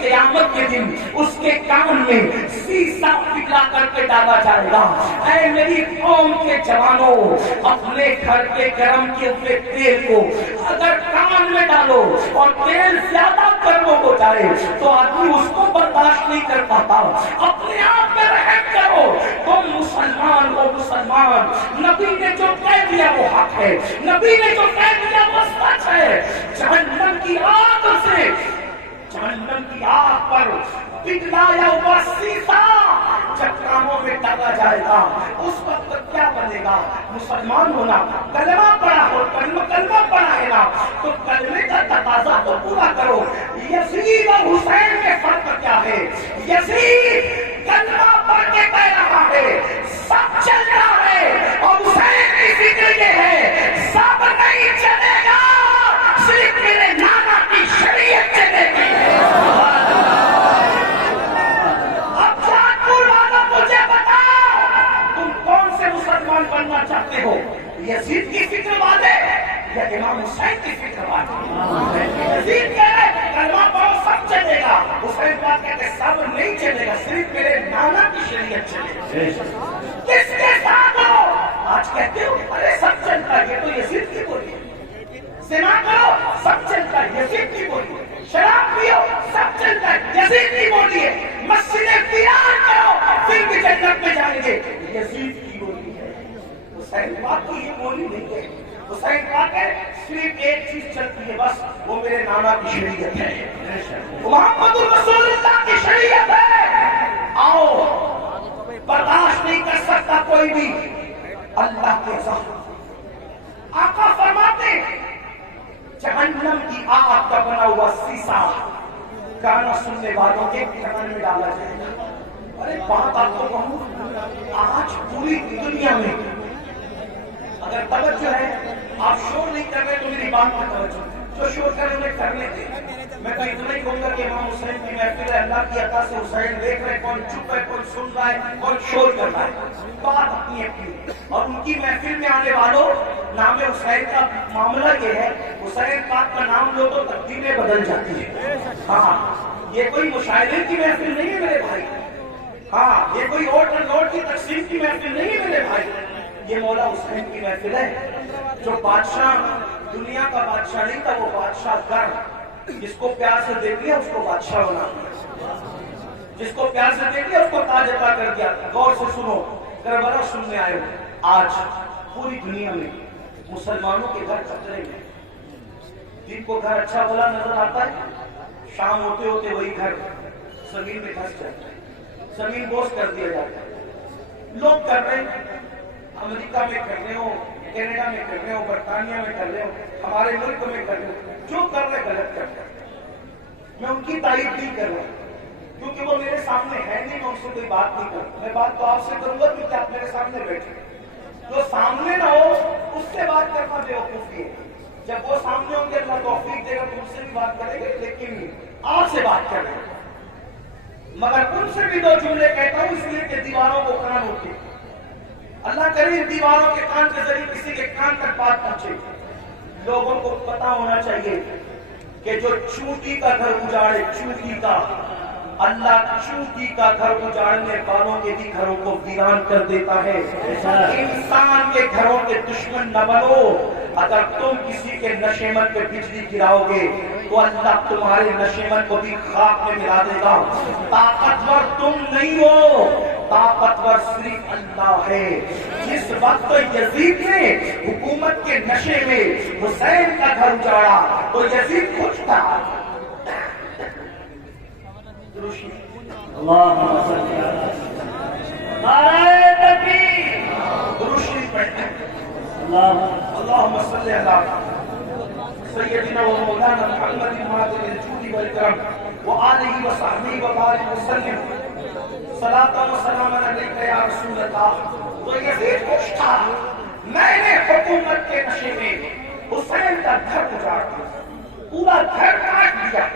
قیامت کے دن اس کے کان میں سیسا پگھلا کر کے ڈالا جائے گا. اے میری قوم کے جوانوں، اپنے گھر کے گرم کیے ہوئے تیل کو اگر کان میں ڈالو اور تیل زیادہ گرم ہو جائے تو آدمی اس کو برداشت نہیں کر پاتا. اپنے آپ میں رحم کرو. تم مسلمان ہو مسلمان. نبی نے جو کہہ دیا وہ حق ہے، نبی نے جو کہہ دیا وہ سچ ہے. جہنم کی آگ سے، جہنم کی آگ پر پگھلایا ہوا سیسا جب کانوں میں ڈالا جائے گا اس وقت کیا بنے گا؟ مسلمان ہونا، کلمہ پڑھا ہو، کلمہ پڑھا ہے نا تو کلمے کا تقاضا تو پورا کرو. یزید اور حسین میں فرق کیا ہے؟ یزید کلمہ پڑھ کے کہہ رہا ہے سب چل رہا ہے، اور حسین کی فکر یہ ہے سب نہیں چلے گا، صرف میرے نانا کی شریعت چلے گی. بننا چاہتے ہو یزید کی فکر والے یا امام حسین کی فکر والے؟ یزید کہہ رہے کلمہ پڑھو سب چلے گا، حسین بات کہتے ہیں سب نہیں چلے گا، صرف میرے نانا کی شریعت چلے گا. کس کے ساتھ ہو؟ آج کہتے ہو ارے سب چلتا ہے، یہ تو یزید کی بولی ہے. زنا کرو سب چلتا ہے، یزید کی بولی ہے. شراب پیو سب چلتا ہے، یزید کی بولی ہے. مسجد ویران کرو پھر بھی جنت میں جائیں گے، یزید کی بولی ہے. حسین پاک کی یہ بولی نہیں ہے. حسین پاک ہے صرف ایک چیز چلتی ہے بس، وہ میرے نانا کی شریعت ہے، محمد رسول اللہ کی شریعت ہے. آؤ برداشت نہیں کر سکتا کوئی بھی اللہ کے ظلم. آقا فرماتے جہنم کی آگ کا بنا ہوا سیسا گانا سننے والوں کے کان میں ڈالا جائے گا. ارے بات آپ کو کہوں، آج پوری دنیا میں اگر توجہ ہے، آپ شور نہیں کر رہے تو میری بات پر توجہ، جو شور کر رہے انہیں کرنے دیں. میں تو اتنا ہی کہوں گا کہ امام حسین کی محفل ہے، اللہ کی عطا سے حسین دیکھ رہے کون چپ ہے، کون سن رہا ہے، کون شور کر رہا ہے. بات اپنی اپنی. اور ان کی محفل میں آنے والوں، نام حسین کا معاملہ یہ ہے حسین پاک کا نام لو تو تقدیریں بدل جاتی ہے. ہاں یہ کوئی مشاعرے کی محفل نہیں ہے میرے بھائی. ہاں یہ کوئی اوٹ اینڈ لوٹ کی تقسیم کی محفل نہیں ہے میرے بھائی. یہ مولا حسین کی محفل ہے. جو بادشاہ دنیا کا بادشاہ نہیں تھا، وہ بادشاہ گر جس کو پیار سے دیکھ لیا اس کو بادشاہ بنا دیا، جس کو پیار سے دیکھ لیا اس کو تاج عطا کر دیا. غور سے سنو، کربلا سننے آئے ہو. آج پوری دنیا میں مسلمانوں کے گھر خطرے میں. جن کو گھر اچھا بھلا نظر آتا ہے، شام ہوتے ہوتے وہی گھر زمین میں دھس جاتا ہے، زمین بوس کر دیا جاتا ہے. لوگ کر رہے ہیں، امریکہ میں کر رہے ہو، کینیڈا میں کر رہے ہو، برطانیہ میں کر رہے ہو، ہمارے ملک میں کر رہے ہو، جو کر رہے غلط کر رہے. میں ان کی تعریف نہیں کر رہا کیونکہ وہ میرے سامنے ہے نہیں، میں ان سے کوئی بات نہیں کروں. میں بات تو آپ سے کروں گا کیونکہ آپ میرے سامنے بیٹھے. جو سامنے نہ ہو اس سے بات کرنا بیوقوفی ہے. جب وہ سامنے ہوں گے اللہ توفیق دے گا تو ان سے بھی بات کریں گے، لیکن آپ سے بات کر رہے ہیں. مگر ان سے بھی دو جملے کہتا ہوں اس لیے کہ دیواروں کو کان ہوتے. اللہ کرے دیواروں کے کان کے ذریعے کسی کے کان تک بات پہنچے. لوگوں کو پتا ہونا چاہیے کہ جو چونٹی کا گھر اجاڑے، چونٹی کا، اللہ چونٹی کا گھر اجاڑنے والوں کے بھی گھروں کو ویران کر دیتا ہے. انسان کے گھروں کے دشمن نہ بنو. اگر تم کسی کے نشیمن پہ بجلی گراؤ گے تو اللہ تمہارے نشیمن کو بھی خاک میں ملا دے گا. طاقتور تم نہیں ہو، طاقتور صرف اللہ ہے. جس وقت یزید نے حکومت کے نشے میں حسین کا گھر اجاڑا تو یزید خوش تھا. اللہم صلی نعرہ تکبیر. درود پڑھتے ہیں. اللہم صلی علی سیدنا و مولانا محمد ماجد الجود والکرم وآلہ وصحبہ وبارک وسلم. صلاۃ و سلام علیک یا رسول اللہ. تو یزید خوش تھا، میں نے حکومت کے نشے میں حسین کا گھر اجاڑ دیا، پورا گھر کاٹ دیا.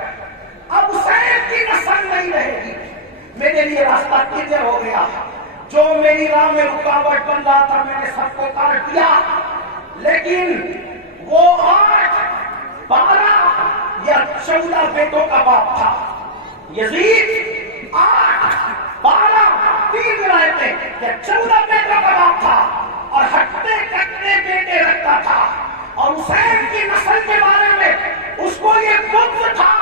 اب حسین کی نسل نہیں رہے گی. میرے لیے راستہ کلیئر ہو گیا. جو میری راہ میں رکاوٹ بن رہا تھا میں نے سب کو کاٹ دیا. لیکن وہ 8، 12 یا 14 بیٹوں کا باپ تھا. یزید 8 12 3 روایتیں کہ 14 بیٹوں کا باپ تھا اور ہٹتے کٹتے بیٹے رکھتا تھا. اور حسین کی نسل کے بارے میں اس کو یہ بغض تھا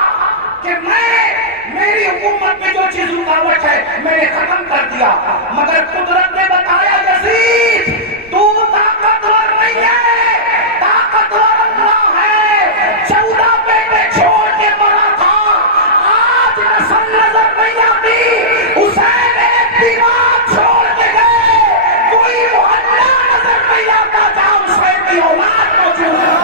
کہ میری حکومت میں جو چیز رکاوٹ ہے میں نے ختم کر دیا. مگر قدرت نے بتایا یزید تو طاقتور نہیں ہے، طاقتور اللہ ہے. 14 بیٹے چھوڑ کے مرا تھا، آج نسل نظر نہیں آتی. حسین ایک دیوار چھوڑ کے گئے، کوئی محلہ نظر نہیں آتا جہاں حسین کی اولاد موجود ہے.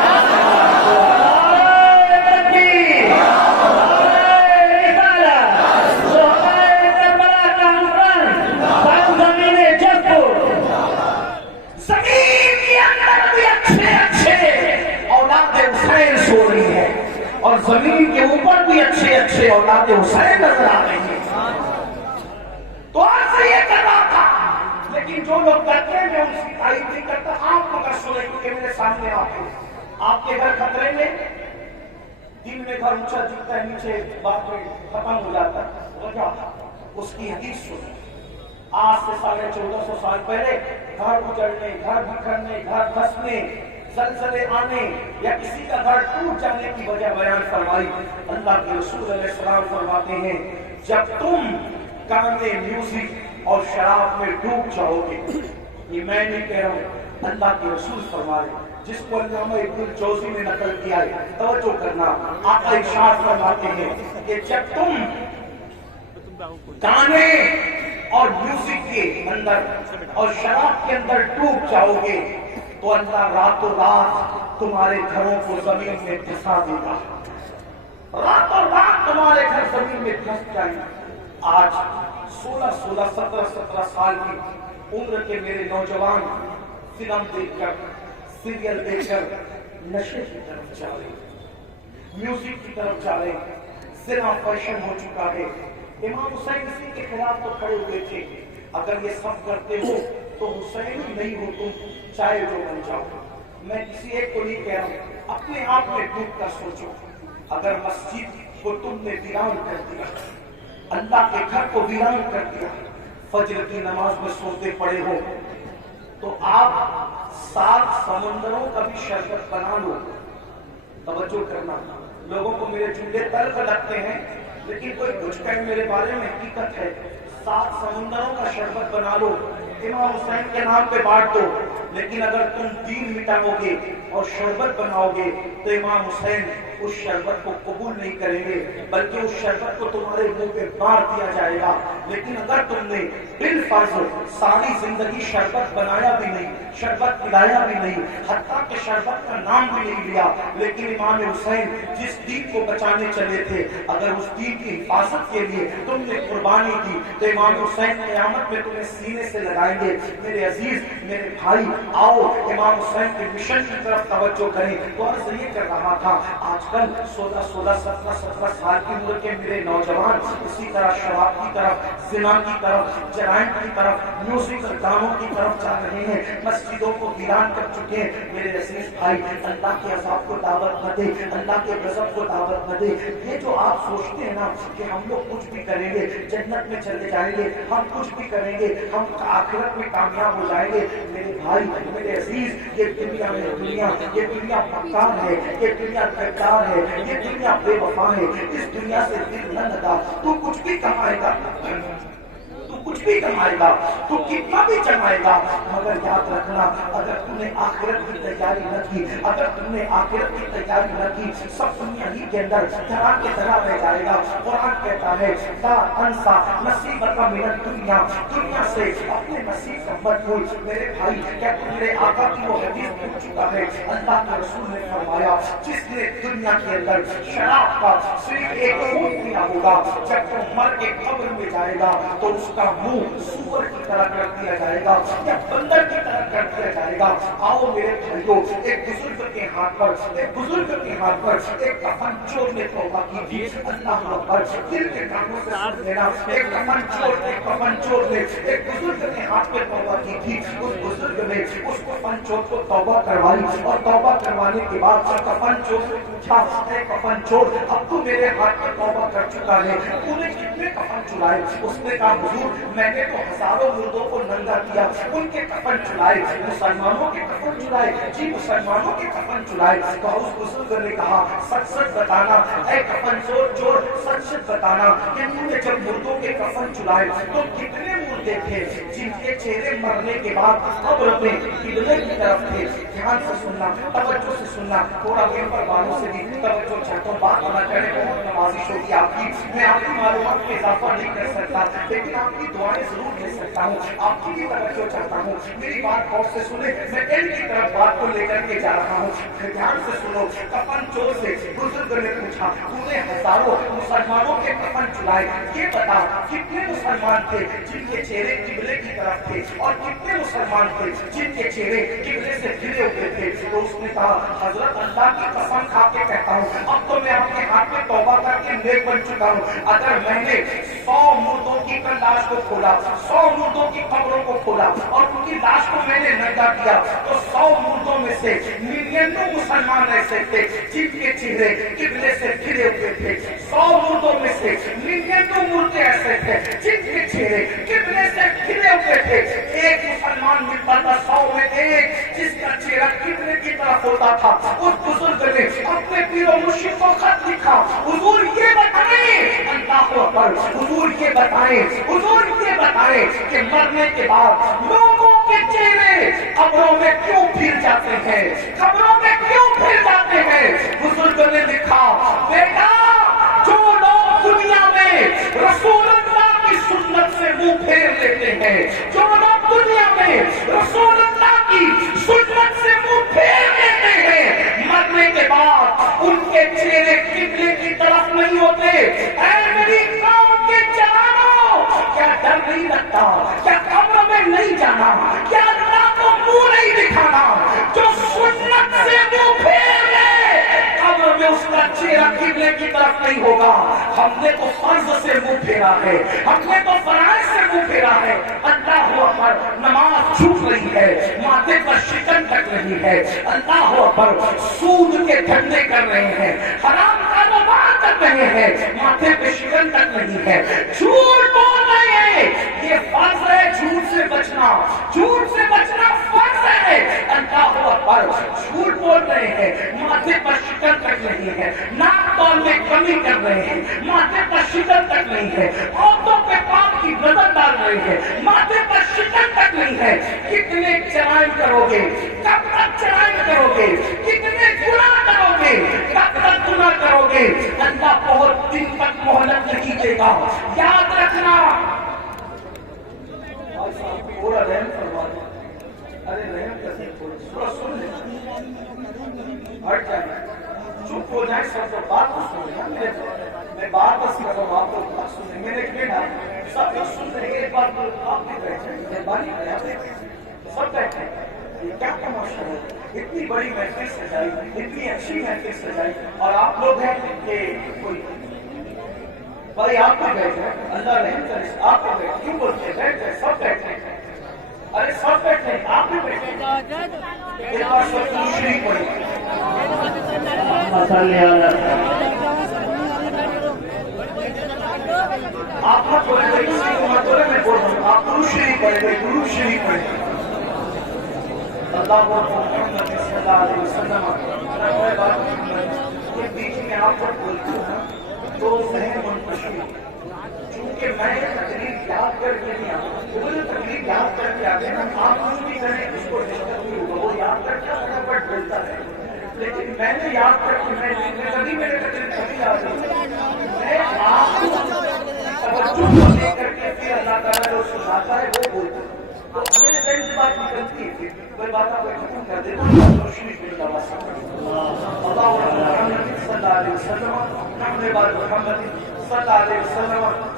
اور زمین کے اوپر بھی اچھے اچھے اولاد حسین نظر آ رہی ہیں. تو آج سے یہ کر رہا تھا، لیکن جو لوگ کرتے ہیں میں ان کی تعریف نہیں کرتا. آپ مگر سنیں کیونکہ میرے سامنے آپ کے گھر خطرے میں، دن میں گھر اونچا دکھتا ہے، نیچے بات میں ختم ہو جاتا ہے. وجہ اس کی حدیث سنیں. آج سے 1450 سال پہلے گھر اجڑنے، گھر بکھرنے، گھر دھسنے، زلزلے آنے یا کسی کا گھر ٹوٹ جانے کی وجہ بیان فرمائی. اللہ کے رسول علیہ السلام فرماتے ہیں جب تم گانے، میوزک اور شراب میں ڈوب جاؤ گے، یہ میں نہیں کہہ رہا ہوں، اللہ کے رسول فرما رہے ہیں، جس کو علامہ ابن الجوزی نے نقل کیا ہے. توجہ کرنا، آقا ارشاد فرماتے ہیں کہ جب تم گانے اور میوزک کے اندر اور شراب کے اندر ڈوب جاؤ گے تو اللہ راتوں رات تمہارے گھروں کو زمین میں دھسا دے گا. راتوں رات تمہارے گھر زمین میں دھس جائیں گے. آج 16 17 سال کی عمر کے میرے نوجوان فلم دیکھ کر، سیریل دیکھ کر نشے کی طرف جا رہے ہیں، میوزک کی طرف جا رہے ہیں. زنا فیشن ہو چکا ہے. امام حسین اسی کے خلاف تو کھڑے ہوئے تھے، اگر یہ سب کرتے ہو تو حسین ہی نہیں ہو تم، چاہے جو بن جاؤ. میں کسی ایک کو نہیں کہہ رہا ہوں، اپنے آپ میں ڈوب کر سوچو. اگر مسجد کو تم نے ویران کر دیا، اللہ کے گھر کو ویران کر دیا، فجر کی نماز میں سوتے پڑے ہو، تو آپ 7 سمندروں کا بھی شربت بنا لو. توجہ کرنا، لوگوں کو میرے جملے تلخ لگتے ہیں لیکن کوئی کچھ کہے میرے بارے میں حقیقت ہے. 7 سمندروں کا شربت بنا لو، امام حسین کے نام پہ بانٹ دو. لیکن اگر تم دین مٹاؤ گے اور شربت بناؤ گے تو امام حسین اس شربت کو قبول نہیں کریں گے، بلکہ اس شربت کو تمہارے منہ پہ مار دیا جائے گا. لیکن اگر تم نے بالفرض ساری زندگی شربت بنایا بھی نہیں، شربت پلایا بھی نہیں، حتیٰ کہ شربت کا نام بھی نہیں لیا، لیکن امام حسین جس دین کو بچانے چلے تھے، اگر اس دین کی حفاظت کے لیے تم نے قربانی کی تو امام حسین قیامت میں تمہیں سینے سے لگائیں گے. میرے عزیز، میرے بھائی، آؤ امام حسین کے مشن کی طرف توجہ کریں. تو عرض یہ کر رہا تھا، آج کل 16 17 سال کی عمر کے میرے نوجوان اسی طرح شراب کی طرف، زنا کی طرف، جرائم کی طرف، میوزک اور گانوں کی طرف جا رہے ہیں، مسجدوں کو ویران کر چکے ہیں. میرے عزیز بھائی، اللہ کے عذاب کو دعوت نہ دے، اللہ کے غضب کو دعوت نہ دے. یہ جو آپ سوچتے ہیں نا کہ ہم لوگ کچھ بھی کریں گے جنت میں چلے جائیں گے، ہم کچھ بھی کریں گے ہم آخرت میں کامیاب ہو جائیں گے، میرے بھائی، میرے عزیز، یہ دنیا مکار ہے، یہ دنیا بیکار ہے، یہ دنیا بے وفا ہے. اس دنیا سے دل نہ لگا. تو کچھ بھی کمائے گا، کچھ بھی کمائے گا، تو کتنا بھی کمائے گا، مگر یاد رکھنا اگر تم نے آخرت کی تیاری نہ کی، اگر تم نے آخرت کی تیاری نہ کی، سب دنیا ہی کے اندر طرح کے طرح رہ جائے گا. قرآن کہتا ہے لا تنسا نصیبک من الدنیا، دنیا سے اپنے نصیب کا مت بھول. میرے بھائی، کیا تم میرے آقا کی وہ حدیث بھول چکا ہے؟ اللہ کے رسول نے فرمایا جس نے دنیا کے اندر شراب کا صرف ایک گھونٹ پیا ہوگا، جب وہ مر کے قبر میں جائے گا تو اس کا منہ یوں سور کی طرح کر دیا جائے گا یا بندر کی طرح کر دیا جائے گا. آؤ میرے بھائیو، ایک بزرگ کے ہاتھ پر ایک کفن چور نے توبہ کی تھی. اللہ اکبر، دل کے کانوں سے سن لینا. ایک کفن چور نے ایک بزرگ کے ہاتھ پہ توبہ کی تھی. اس بزرگ نے اس کفن چور کو توبہ کروائی اور توبہ کروانے کے بعد کفن چور سے پوچھا، اے کفن چور، اب تو میرے ہاتھ پہ توبہ کر چکا ہے، تو نے کتنے کفن چرائے؟ اس نے کہا حضور میں نے تو ہزاروں مردوں کو ننگا کیا، ان کے کفن چرائے. مسلمانوں کے کفن چرائے؟ جی مسلمانوں کے کفن چرائے. تو اس بزرگ نے کہا سچ سچ بتانا اے کفن چور، سچ سچ بتانا کہ تو نے جب مردوں کے کفن چرائے تو کتنے مردے تھے جن کے چہرے مرنے کے بعد قبر میں قبلے کی طرف تھے؟ دھیان سے سننا، توجہ سے سننا، تھوڑا ممبر والوں سے بھی توجہ چاہتا ہوں. بات نہ کرے، بہت نوازش ہوگی آپ کی. میں آپ کی معلومات میں اضافہ نہیں کر سکتا لیکن آپ کی دعائیں ضرور لے سکتا ہوں. آپ کی بھی توجہ چاہتا ہوں. میری بات غور سے سنیں، میں علم کی طرف بات کو لے کر کے جا رہا ہوں. دھیان سے سنو. کفن چور سے بزرگ نے پوچھا تو نے ہزاروں مسلمانوں کے کفن چرائے، یہ بتا کتنے مسلمان تھے جن کے چہرے قبلے کی طرف تھے اور کتنے مسلمان تھے جن کے چہرے قبلے سے پھرے ہوئے تھے؟ تو اس نے کہا حضرت اللہ کی قسم کھا کے کہتا ہوں اب تو میں آپ کے ہاتھ میں توبہ کر کے نیک بن چکا ہوں. اگر میں نے 100 مردوں کی لاش کو کھولا، 100 مردوں کی قبروں کو کھولا اور ان کی لاش کو میں نے ننگا کیا تو 100 مردوں میں سے 99 مسلمان ایسے تھے جن کے چہرے قبلے سے پھرے ہوئے تھے. 100 مردوں میں سے 99 مردے ایسے تھے جن کے چہرے قبلے سے پھرے ہوئے تھے. ایک مسلمان ملتا تھا 100 میں ایک جس کا چہرہ قبلے کی طرف ہوتا تھا. اس بزرگ نے اپنے پیر و مرشد کو خط لکھا، حضور یہ بتائیں، اللہ اکبر، حضور یہ بتائیں کہ مرنے کے بعد لوگوں کے چہرے قبروں میں کیوں پھر جاتے ہیں؟ قبروں میں کیوں پھر جاتے ہیں؟ بزرگ نے لکھا بیٹا جو لوگ دنیا میں رسول اللہ کی سنت سے منہ پھیر لیتے ہیں، جو لوگ دنیا میں رسول اللہ کی سنت سے منہ پھیر لیتے ہیں، مرنے کے بعد ان کے چہرے قبلے کی طرف نہیں ہوتے. اے میری قوم کے جوانوں، کیا ڈر نہیں لگتا؟ کیا قبر میں نہیں جانا؟ کیا اللہ کو منہ نہیں دکھانا؟ جو سنت سے منہ پھیر لے قبر میں اس کا چہرہ قبلے کی طرف نہیں ہوگا. ہم نے تو فرض سے منہ پھیرا ہے، ہم نے تو فرائض سے منہ پھیرا ہے. اللہ اکبر، نماز چھوٹ رہی ہے، ماتھے پر شکن تک رہی ہے. اللہ اکبر، سود کے دھندے کر رہے ہیں، حرام کاروبار کر رہے ہیں، ماتھے پہ شکن تک نہیں ہے. جھوٹ بول رہے ہیں، یہ فرض ہے. جھوٹ سے بچنا فرض ہے. اللہ اکبر، جھوٹ بول رہے ہیں، ماتھے پر شکن تک نہیں ہے. ناک تول میں کمی کر رہے ہیں، ماتھے پر شکن تک نہیں ہے. عورتوں پہ پاپ کی نظر ڈال رہے ہیں، ماتھے پر شکن تک نہیں ہے. کتنے جرائم کرو گے؟ کب تک جرائم کرو گے؟ کتنے گناہ کرو گے؟ کب تک گناہ کرو گے؟ اللہ بہت دن تک مہلت نہیں دے گا. یاد رکھنا. پورا رحم فرما دے. ارے رحم کیسے پورا سن لے، ہٹ جائیں، چپ ہو جائیں. سب بات کو سن لیں. میں بات بس کر رہا ہوں، آپ کو بات سنیں. میرے بیٹا سب لوگ سن رہے ہیں. ایک بات آپ بھی بیٹھے، مہربانی کریں، سب بیٹھے. یہ کیا تماشا ہے؟ اتنی بڑی محفل سجائی، اتنی اچھی محفل سجائی اور آپ لوگ ہیں کہ کوئی بھائی آپ بھی بیٹھے. اللہ رحم کرے. آپ بھی بیٹھے، کیوں بولتے ہیں؟ بیٹھے، سب بیٹھے. ارے سب بیٹھے، آپ بھی بیٹھے. ایک بار سب شریف پڑھیں. آپ مت بولے بھائی، کسی کو مت بولے، میں بول رہا ہوں. آپ درود شریف پڑھیں بھائی، درود شریف پڑھیں. اللہ محمد صلی اللہ علیہ وسلم. یہ بیچ میں آپ جب بولتے ہوں تو ذہن منتشر، چونکہ میں تقریر یاد کر کے نہیں آتا. وہ جو تقریر یاد کر کے آتے ہیں آپ کچھ بھی کریں اس کو ڈسٹرب نہیں ہوگا. وہ یاد کر کے فٹافٹ بولتا ہے. لیکن میں نے یاد کر کے میں کبھی میرے تقریر کبھی یاد نہیں. میں آپ کو توجہ کو لے کر کے پھر اللہ تعالیٰ جو سناتا ہے وہ بولتا ہے. تو میرے ذہن سے بات نکلتی ہے، کوئی بات آپ ختم کر دیتا ہوں. روشنی کی دعوت اللہ محمد صلی اللہ علیہ وسلم، محمد صلی اللہ علیہ وسلم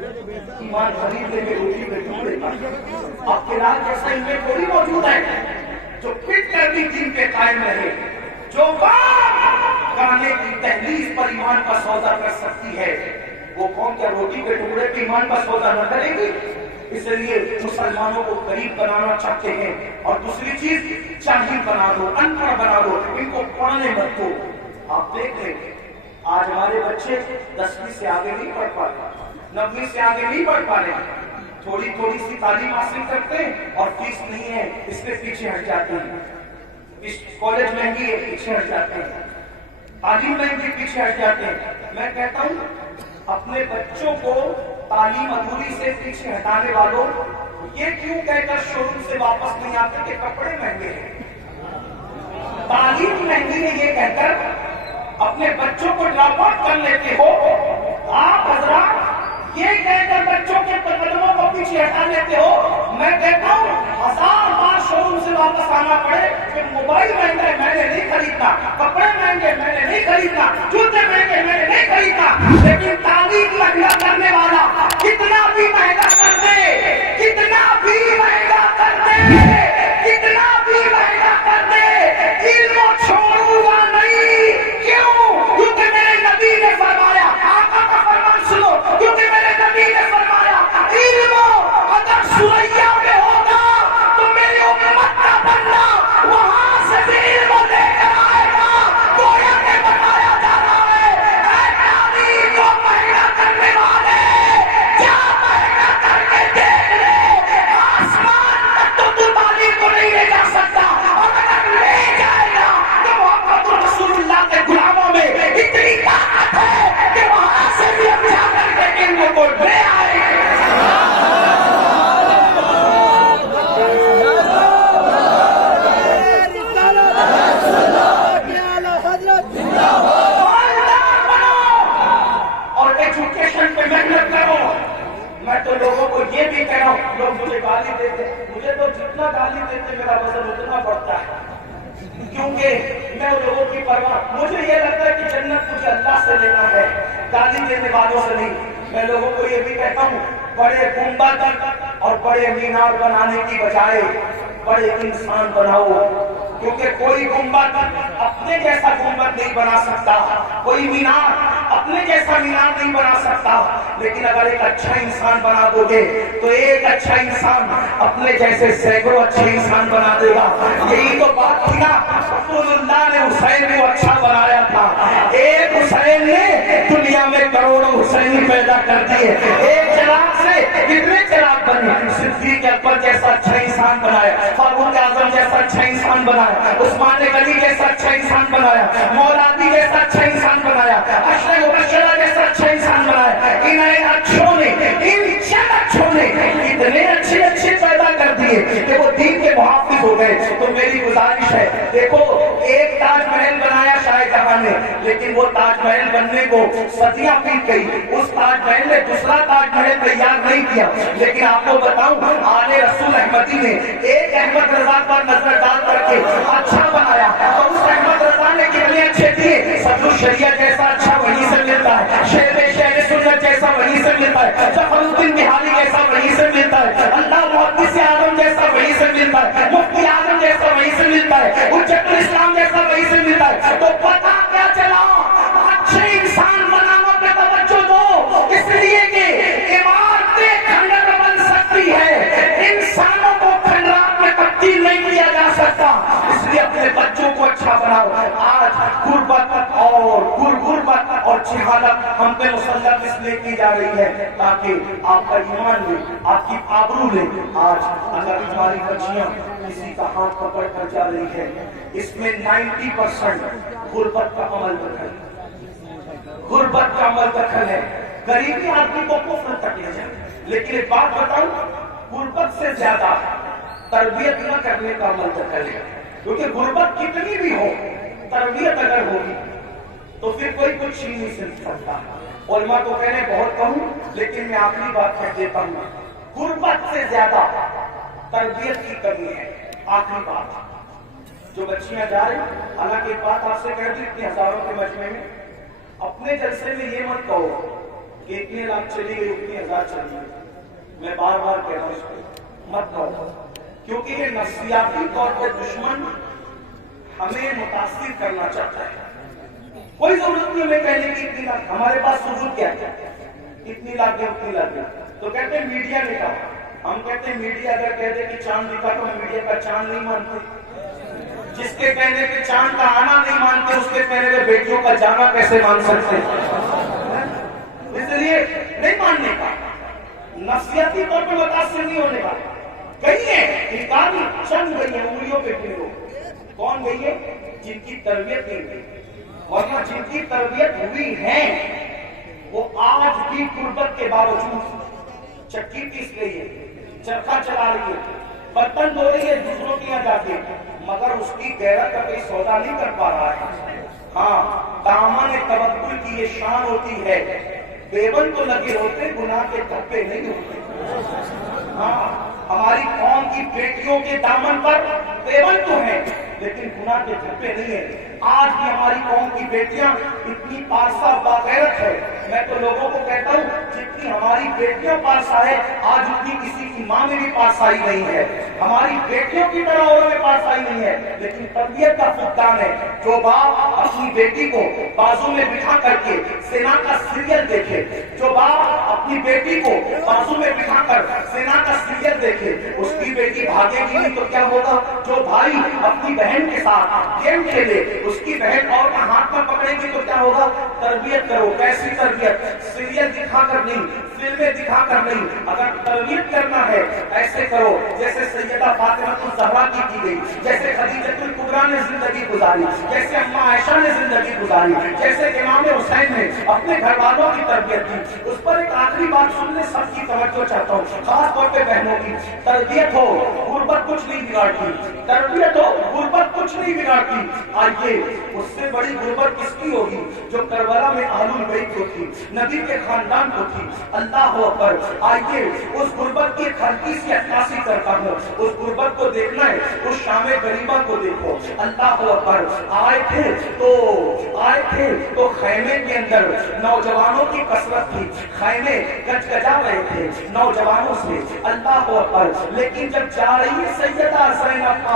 ایمان خرید لیں گے روٹی کے ٹکڑے پر. آپ کے لال جیسا ان میں تھوڑی موجود ہے جو پٹ کر بھی دین پہ قائم رہے, جو گانے کی تحلیل پر ایمان کا سودا کر سکتی ہے, وہ قوم کیا روٹی کے ٹکڑے پہ ایمان کا سودا نہ کرے گی؟ اس لیے مسلمانوں کو غریب بنانا چاہتے ہیں, اور دوسری چیز جاہل بنا دو, ان پڑھ بنا دو, ان کو پڑھنے مت دو. آپ دیکھ لیں آج ہمارے بچے 10ویں سے آگے نہیں پڑھ پا رہے, 9ویں سے آگے نہیں پڑھ پا رہے, تھوڑی تھوڑی سی تعلیم حاصل کرتے ہیں اور فیس نہیں ہے اس کے پیچھے ہٹ جاتے ہیں. کالج مہنگی ہے پیچھے ہٹ جاتے ہیں, تعلیم مہنگی پیچھے ہٹ جاتے ہیں. میں کہتا ہوں اپنے بچوں کو تعلیم ادھوری سے پیچھے ہٹانے والوں یہ کیوں کہہ کر شو روم سے واپس نہیں آتے کہ کپڑے مہنگے ہیں؟ تعلیم مہنگی ہے یہ کہہ کر اپنے بچوں کو ڈراپ آؤٹ کر لیتے ہو. آپ حضرات یہ کہہ کر بچوں کے قدموں کو پیچھے ہٹا لیتے ہو. میں کہتا ہوں 1000 بار شو روم سے واپس آنا پڑے کہ موبائل مہنگا ہے میں نے نہیں خریدنا, کپڑے مہنگے میں نے نہیں خریدنا, جوتے مہنگے میں نے نہیں خریدنا, لیکن تعلیم مہنگا کرنے والا کتنا بھی مہنگا کر دے, کتنا بھی مہنگا کر دے, کتنا بھی مہنگا کر دے, علم چھوڑوں گا نہیں. کیوں؟ کیونکہ میرے نبی نے فرمایا, آقا کا فرمان سنو, کیونکہ میرے نبی نے فرمایا علم اگر سوریا میں ہوگا تو میری امت کا بندہ وہاں سے بھی علم لے کر آئے گا. گویا نے بتایا جا رہا ہے اے تعلیم کو مہنگا کرنے والے کیا مہنگا کر کے دیکھ لے, آسمان تک تو تو تعلیم کو نہیں لے جا سکتا, اور اگر لے جائے گا تو محمد رسول اللہ کے غلاموں میں اتنی طاقت ہے کہ وہاں سے بھی اچھا کر کے علم کو لے آئے گا. اور ایجوکیشن پہ محنت کرو. میں تو لوگوں کو یہ بھی کہہ رہا ہوں, لوگ مجھے گالی دیتے, مجھے تو جتنا گالی دیتے میرا وزن اتنا بڑھتا ہے, کیونکہ میں لوگوں کی پرواہ, مجھے یہ لگتا ہے کہ جنت مجھے اللہ سے لینا ہے, گالی دینے والوں سے نہیں. میں لوگوں کو یہ بھی کہتا ہوں بڑے گنبد اور بڑے مینار بنانے کی بجائے بڑے انسان بناؤ, کیونکہ کوئی گنبد اپنے جیسا گنبد نہیں بنا سکتا, کوئی مینار اپنے جیسا مینار نہیں بنا سکتا, لیکن اگر ایک اچھا انسان بنا دو گے تو ایک اچھا انسان اپنے جیسے سینکڑوں اچھے انسان بنا دے گا. یہی تو بات تھی نا, رسول اللہ نے حسین کو اچھا بنایا تھا, ایک حسین نے دنیا میں کروڑوں حسین پیدا کر دیے, ایک چراغ سے کتنے چراغ بنے. صدیق اکبر جیسا اچھا انسان بنایا, فاروق اعظم جیسا اچھا انسان بنایا, عثمان غنی جیسا اچھا انسان بنایا, مولادی جیسا اچھا انسان بنایا, اشرف مبشرہ جیسا اچھا انسان بنایا. ان اچھوں نے, ان چند اچھوں نے اتنے اچھے اچھے پیدا کر دیے کہ وہ دین کے محافظ ہو گئے. تو میری گزارش ہے, دیکھو ایک تاج محل بنایا شاہ جہاں نے, لیکن وہ تاج محل بننے کو صدیاں بیت گئی, اس تاج محل نے دوسرا تاج محل تیار نہیں کیا. لیکن آپ کو بتاؤں آل رسول احمدی نے ایک احمد رضا پر نظر ڈال کر کے اچھا بنایا, تو اس احمد رضا نے کتنے اچھے دیے. صدر الشریعہ جیسا اچھا وہیں سے ملتا ہے, شہر سنت جیسا وہیں سے ملتا ہے, ظفر الدین بہاری جیسا وہیں سے ملتا ہے, اللہ محدث اعظم جیسا وہیں سے ملتا ہے, مفتی اعظم جیسا وہیں سے ملتا ہے, حجت الاسلام جیسا وہیں سے ملتا ہے. تو پتا کیا چلا, اچھے انسان بنانے پہ توجہ دو, اس لیے کہ عمارتیں کھنڈر بن سکتی ہے, انسانوں کو کھنڈرات میں تبدیل نہیں کیا جا سکتا. اس لیے اپنے بچوں کو اچھا بناؤ. آج غربت اور جہالت ہم پہ مسلط اس لیے کی جا رہی ہے تاکہ آپ کا ایمان لے, آپ کی آبرو لے. آج اگر ہماری بچیاں کسی کا ہاتھ پکڑ کر جا رہی ہے, اس میں 90% غربت کا عمل دخل, غربت کا عمل دخل ہے. غریبی آدمی کو کفر تک لے جائے. لیکن ایک بات بتاؤں, غربت سے زیادہ تربیت نہ کرنے کا عمل دخل ہے, کیونکہ غربت کتنی بھی ہو, تربیت اگر ہوگی تو پھر کوئی کچھ ہی نہیں سکتا. علماء کو کہنے بہت کہوں, لیکن میں آخری بات کہہ دیتا ہوں, غربت سے زیادہ تربیت کی کمی ہے. آخری بات, جو بچیاں جا رہی, حالانکہ ایک بات آپ سے کہہ دی اتنے ہزاروں کے مجمع میں, اپنے جلسے میں یہ مت کہو کہ اتنے لاکھ چلی گئی اتنی ہزار چلی گئی، میں بار بار کہہ رہا ہوں اس کو مت کہو، کیونکہ یہ نفسیاتی طور پہ دشمن ہمیں متاثر کرنا چاہتا ہے۔ کوئی ضرورت نہیں ہمیں کہنے کی اتنی لاکھ، ہمارے پاس ثبوت کیا ہے، اتنی لاکھ گیا اتنی لاکھ گیا، تو کہتے ہیں میڈیا نے کہا، ہم کہتے ہیں میڈیا اگر کہہ دے کہ چاند دکھا تو ہم میڈیا کا چاند نہیں مانتے، جس کے کہنے پہ چاند کا آنا نہیں مانتے اس کے کہنے پہ بیٹیوں کا جانا کیسے مان سکتے ہیں؟ اس لیے نہیں ماننے کا، نفسیاتی طور پہ متاثر نہیں ہونے کا۔ گئی ہے انکاری چند گئی ہے، انگلیوں پہ گنو، کون گئی ہے؟ جن کی تربیت نہیں ہوئی، ورنہ جن کی تربیت ہوئی ہے وہ آج بھی غربت کے باوجود چکی پیس رہی ہے، چرخا چلا رہی ہے، برتن دھو رہی ہے دوسروں کی یہاں جا کے، مگر اس کی غیرت کا کوئی سودا نہیں کر پا رہا ہے۔ ہاں، دامن توکل کی یہ شان ہوتی ہے، بیون تو لگے ہوتے گناہ کے دھبے نہیں ہوتے۔ ہاں، ہماری قوم کی بیٹیوں کے دامن پر بیون تو ہیں لیکن گناہ کے دھبے نہیں ہیں۔ آج بھی ہماری قوم کی بیٹیاں اتنی پارسا باغیرت ہے، میں تو لوگوں کو کہتا ہوں جتنی ہماری بیٹیاں پارسا ہے آج اتنی کسی کی ماں میں بھی پارسائی نہیں ہے، ہماری بیٹیوں کی طرح اوروں میں پارسائی نہیں ہے، لیکن تربیت کا فقدان ہے۔ جو باپ اپنی بیٹی کو بازو میں بٹھا کر کے سینا کا سیریل دیکھے، جو باپ اپنی بیٹی کو بازو میں بٹھا کر سینا کا سیریل دیکھے، اس کی بیٹی بھاگے گی نہیں تو کیا ہوگا؟ جو بھائی اپنی بہن کے ساتھ گیم کھیلے، اس کی بہن اور کا ہاتھ میں پکڑے گی تو کیا ہوگا؟ تربیت کرو۔ کیسی تربیت؟ سیریل دکھا کر نہیں، فلمیں دکھا کر نہیں، اگر تربیت کرنا ہے ایسے کرو جیسے سیدہ فاطمہ الزہرا کی گئی، جیسے خدیجہ الکبریٰ نے زندگی گزاری، جیسے اماں عائشہ نے زندگی گزاری، جیسے امام حسین نے اپنے گھر والوں کی تربیت کی۔ اس پر ایک آخری بات سننے سب کی توجہ چاہتا ہوں، خاص طور پہ بہنوں کی۔ تربیت ہو غربت کچھ نہیں بگاڑتی، تربیت ہو غربت کچھ نہیں بگاڑتی۔ آئیے اس سے بڑی غربت کس کی ہوگی؟ جو کربلا میں اہل البیت کو تھی، نبی کے خاندان کو تھی۔ اللہ اکبر۔ آئیے اس غربت کی ہلکی سی عکاسی کرتا ہوں، اس غربت کو دیکھنا ہے اس شام غریبہ کو دیکھو۔ اللہ اکبر۔ آئے تھے تو خیمے کے اندر نوجوانوں کی کثرت تھی، خیمے گجگجا رہے تھے نوجوانوں سے۔ اللہ اکبر۔ لیکن جب جا رہی ہے سیدہ زینب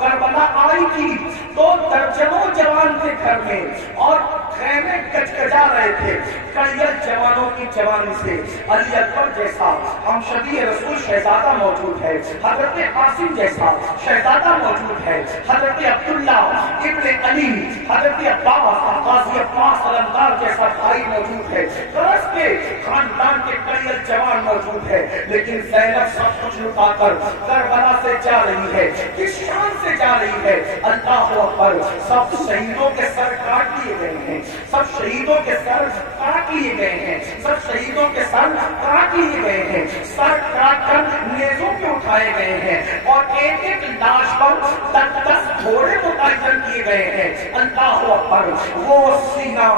کربلا آئی تھی تو درجنوں جوان تھے گھر میں اور خیمے گجگجا رہے تھے کڑیل جوانوں کی جوانی سے۔ علی اکبر جیسا ہم شبیہ رسول شہزادہ موجود ہے، حضرت قاسم جیسا شہزادہ موجود ہے، حضرت عبداللہ ابن علی، حضرت عباس قاضی عباس علمدار جیسا بھائی موجود ہے، درس کے خاندان کے کڑیل جوان موجود ہے، لیکن زینب سب کچھ لٹا کر کربلا سے جا رہی ہے۔ کس شان سے جا رہی ہے؟ اللہ اکبر۔ سب شہیدوں کے سر کاٹ لیے گئے ہیں، سب شہیدوں کے سر کاٹ لیے گئے ہیں، سب شہیدوں کے سر کاٹ لیے گئے ہیں، سر کاٹ کر نیزوں پہ اٹھائے گئے ہیں اور ایک ایک لاش پر 10 گھوڑے متعین کیے گئے ہیں۔ اللہ اکبر۔ وہ سینہ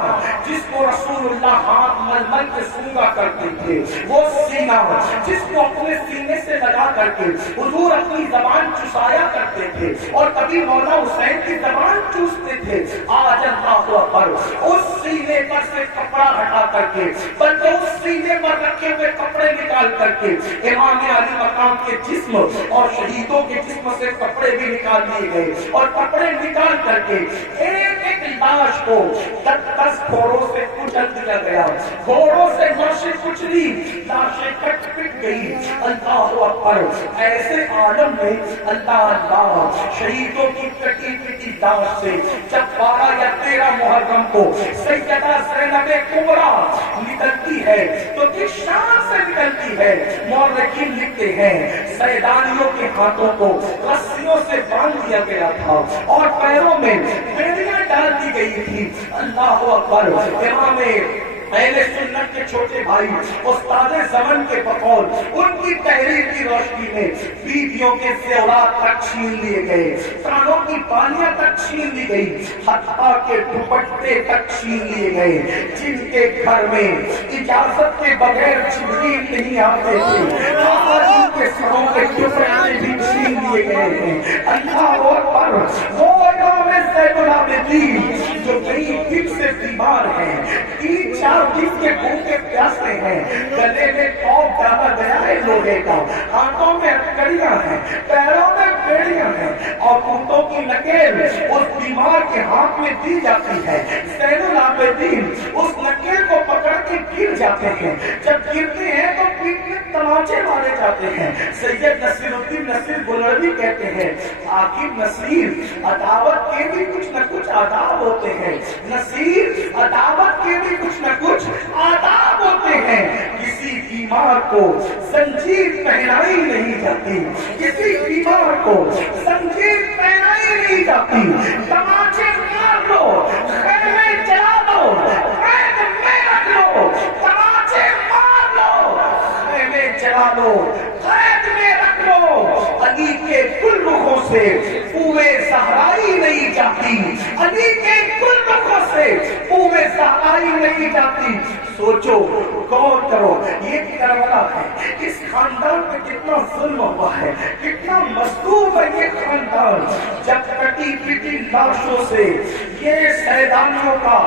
جس کو رسول اللہ ہاتھ مل مل کے سونگا کرتے تھے، وہ سینہ جس کو اپنے سینے سے لگا کر کے حضور اپنی زبان چسایا کرتے تھے اور کبھی مولا حسین کی زبان چوستے تھے، آج اللہ اکبر اس سینے پر سے کپڑا ہٹا کر کے، بلکہ اس سینے پر رکھے ہوئے کپڑے نکال کر کے امام علی مقام کے جسم اور شہیدوں کے جسم سے کپڑے بھی نکال لیے گئے اور کپڑے نکال کر کے ایک ایک لاش کو 10 گھوڑوں سے کچل دیا گیا، گھوڑوں سے لاشیں کچلی، لاشیں کٹ پٹ گئی۔ اللہ اکبر۔ ایسے عالم میں اللہ شہیدوں کی کٹی پٹی لاش سے جب 12 یا 13 محرم کو سیدہ زینب کبریٰ نکلتی ہے تو کس شان سے نکلتی ہے؟ مورخین لکھتے ہیں سیدانیوں کے ہاتھوں کو رسیوں سے باندھ دیا گیا تھا اور پیروں میں بیڑیاں ڈال دی گئی تھی۔ اللہ اکبر۔ امام اہل سنت کے چھوٹے بھائی استاد زمن کے بقول ان کی تحریر کی روشنی میں بیویوں کے زیورات تک چھین لیے گئے، کانوں کی بالیاں تک چھین لی گئی، حتیٰ کے دوپٹے تک چھین لیے گئے، جن کے گھر میں اجازت کے بغیر جبریل نہیں آتے تھے، ان کے سروں کے دوپٹے بھی چھین لیے گئے ہیں۔ اللہ اکبر۔ وہ امام زین العابدین جو کئی دن سے بیمار ہیں، 3-4 دن کے بھوکے پیاسے ہیں، گلے میں ٹوپ ڈالا گیا ہے لوہے کا، ہاتھوں میں ہتھکڑیاں ہیں، پیروں میں بیڑیاں ہیں، اور اونٹوں کی نکیل اس بیمار کے ہاتھ میں دی جاتی ہے۔ زین العابدین اس نکیل کو پکڑ کے گر جاتے ہیں، جب گرتے ہیں تو پیٹ میں تماچے مارے جاتے ہیں۔ سید نصیر الدین نصیر گلڑوی کہتے ہیں عاقب نصیر عداوت کے بھی کچھ نہ کچھ آداب ہوتے ہیں، نصیر عداوت کے بھی کچھ نہ کچھ آداب ہوتے ہیں۔ کسی بیمار کو زنجیر پہنائی نہیں جاتی، کسی بیمار کو زنجیر پہنائی نہیں جاتی، تماچے مار لو، خیمے جلا دو، قید میں رکھ لو، تماچے مار لو، خیمے جلا دو، قید میں رکھ لو، علی کے کل رخوں سے پوے زہرائی نہیں جاتی، علی کے کل رخوں سے پوے زہرائی نہیں جاتی۔ سوچو، غور کرو، یہ کربلا ہے، اس خاندان پہ کتنا ظلم ہوا ہے، کتنا مظلوم ہے یہ خاندان۔ جب کٹی پٹی لاشوں سے یہ سیدانیوں کا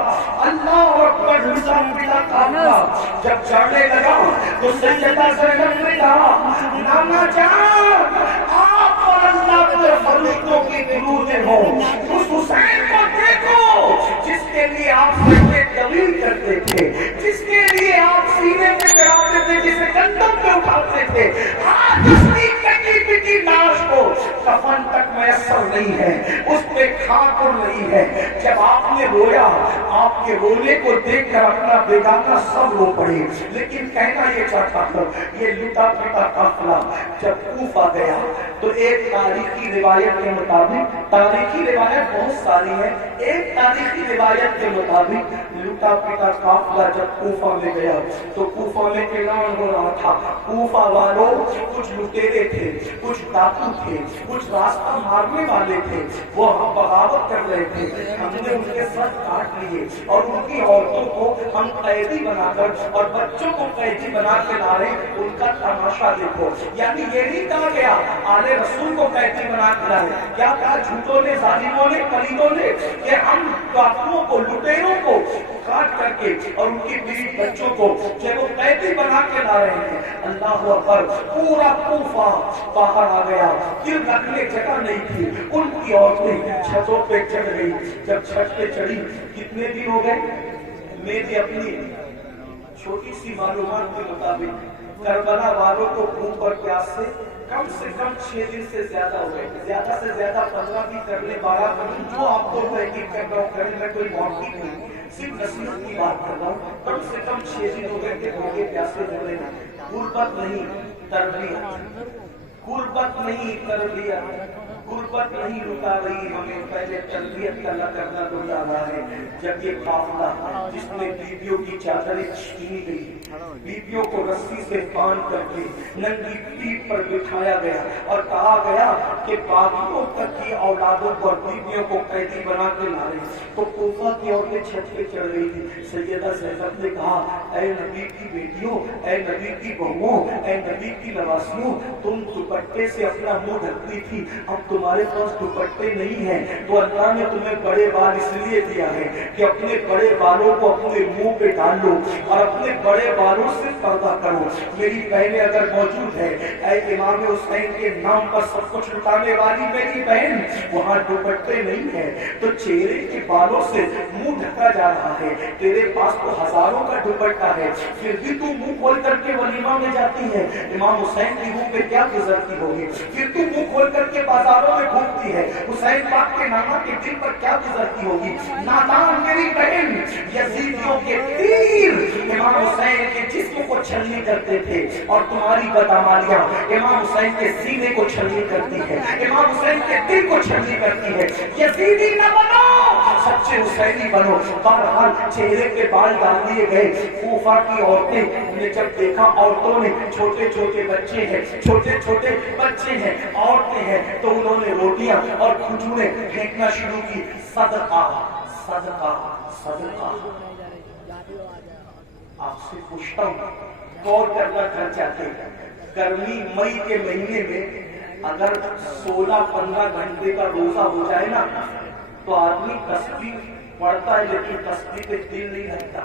اللہ اکبر رضا پلا کافلا جب چڑھنے لگا تو سیدہ زینب نے کہا نانا جان آپ اور اللہ کے فرشتوں کی درودیں ہوں، اس حسین کو دیکھو جس کے لیے آپ سجدے طویل کرتے تھے، جس کے لیے آپ سینے میں چڑھاتے تھے، جسے گندم پہ اٹھاتے تھے، آج اس کی کٹی پٹی لاش کو کفن تک میسر نہیں ہے، اس پہ کھاکر نہیں ہے۔ جب آپ نے رویا، آپ کے رونے کو دیکھ کر اپنا بیگانہ سب رو پڑے، لیکن کہنا یہ چاہتا تھا یہ لٹا پٹا قافلہ جب کوفہ گیا تو ایک تاریخی روایت کے مطابق، تاریخی روایت بہت ساری ہے، ایک تاریخی روایت کے مطابق لٹا پٹا قافلہ جب کوفہ میں گیا تو کوفہ میں اعلان ہو رہا تھا کوفہ والوں کچھ لٹیرے تھے، کچھ ڈاکو تھے، کچھ راستہ مارنے والے تھے، وہ ہم بغاوت کر رہے تھے، ہم نے ان کے سر کاٹ لیے اور ان کی عورتوں کو ہم قیدی بنا کر اور بچوں کو قیدی بنا کے لا رہے، ان کا تماشا دیکھو۔ یعنی یہ نہیں کہا گیا آل رسول کو قیدی بنا کے لائے، کیا کہا جھوٹوں نے، ظالموں نے، پلیدوں نے کہ ہم ڈاکوؤں کو، لٹیروں کو کاٹ کر کے اور ان کی بیوی بچوں کو جب وہ قیدی بنا کے لا رہے ہیں۔ اللہ اکبر، پورا کوفہ باہر آ گیا، دل رکھنے جگہ نہیں تھی، ان کی عورتیں چھتوں پہ چڑھ گئی۔ جب چھت پہ چڑھی کتنے دن ہو گئے؟ میری اپنی چھوٹی سی معلومات کے مطابق کربلا والوں کو بھوک اور پیاس سے کم 6 دن سے زیادہ ہو گئے، زیادہ سے زیادہ 15 بھی کر لیں، 12 کر لیں، جو آپ کو تحقیق کر رہا ہوں کرنے میں کوئی موقع نہیں، صرف نصیحت کی بات کر رہا ہوں، کم سے کم 6 دن ہو گئے کہ بھوکے پیاسے ہو رہے ہیں۔ غربت نہیں تربیت، غربت نہیں تربیت، غربت نہیں رکا رہی ہمیں، پہلے تربیت کا کرنا ڈھونڈا رہا ہے۔ جب یہ قافلہ جس میں بیویوں کی چادریں چھینی گئی، بیویوں کو رسی سے باندھ کر کے ننگی پیٹھ پر بٹھایا گیا اور کہا گیا کہ باغیوں تک کی اولادوں کو اور بیویوں کو قیدی بنا کے لا رہے، تو کوفہ کی عورتیں چھت پہ چڑھ رہی تھی۔ سیدہ زینب نے کہا اے نبی کی بیٹیوں، اے نبی کی بہوؤں، اے نبی کی نواسیوں، تم دوپٹے سے اپنا منہ ڈھکتی تھی، اب تمہارے پاس دوپٹے نہیں ہیں تو اللہ نے تمہیں بڑے بال اس لیے دیا ہے کہ اپنے بڑے بالوں کو اپنے منہ پہ ڈال لو اور اپنے بڑے بالوں سے پردہ کرو۔ میری بہنیں اگر موجود ہے، اے امام حسین کے نام پر سب کچھ لٹانے والی میری بہن، وہاں دوپٹے نہیں ہیں تو چہرے کے بالوں سے منہ ڈھکا جا رہا ہے، تیرے پاس تو ہزاروں کا دوپٹہ ہے، پھر بھی تو منہ کھول کر کے ولیمہ میں جاتی ہے، امام حسین کی منہ پہ کیا گزرتی ہوگی، پھر تو منہ کھول کر کے بازاروں میں گھومتی ہے، حسین پاک کے نانا کے دل پر کیا گزرتی ہوگی۔ نادان میری بہن، یزیدیوں کے تیر امام حسین کے جسم کو چھلنی کرتے تھے اور تمہاری بدعمالیاں امام حسین کے سینے کو چھلنی کرتی ہے، امام حسین کے دل کو چھلنی کرتی ہے۔ یزیدی نہ بنو، سچے حسینی بنو۔ بہرحال چہرے کے بال ڈال دیے گئے۔ کوفہ کی عورتیں نے جب دیکھا عورتوں نے چھوٹے چھوٹے بچے ہیں، چھوٹے چھوٹے بچے ہیں، عورتیں ہیں، تو انہوں نے روٹیاں اور کھجوریں پھینکنا شروع کی۔ صدقہ صدقہ صدقہ۔ آپ سے پوچھتا ہوں، غور کرنا گھر جاتے، گرمی مئی کے مہینے میں اگر 16-15 گھنٹے کا روزہ ہو جائے نا تو آدمی تسبیح پڑھتا ہے لیکن تسبیح پہ دل نہیں لگتا،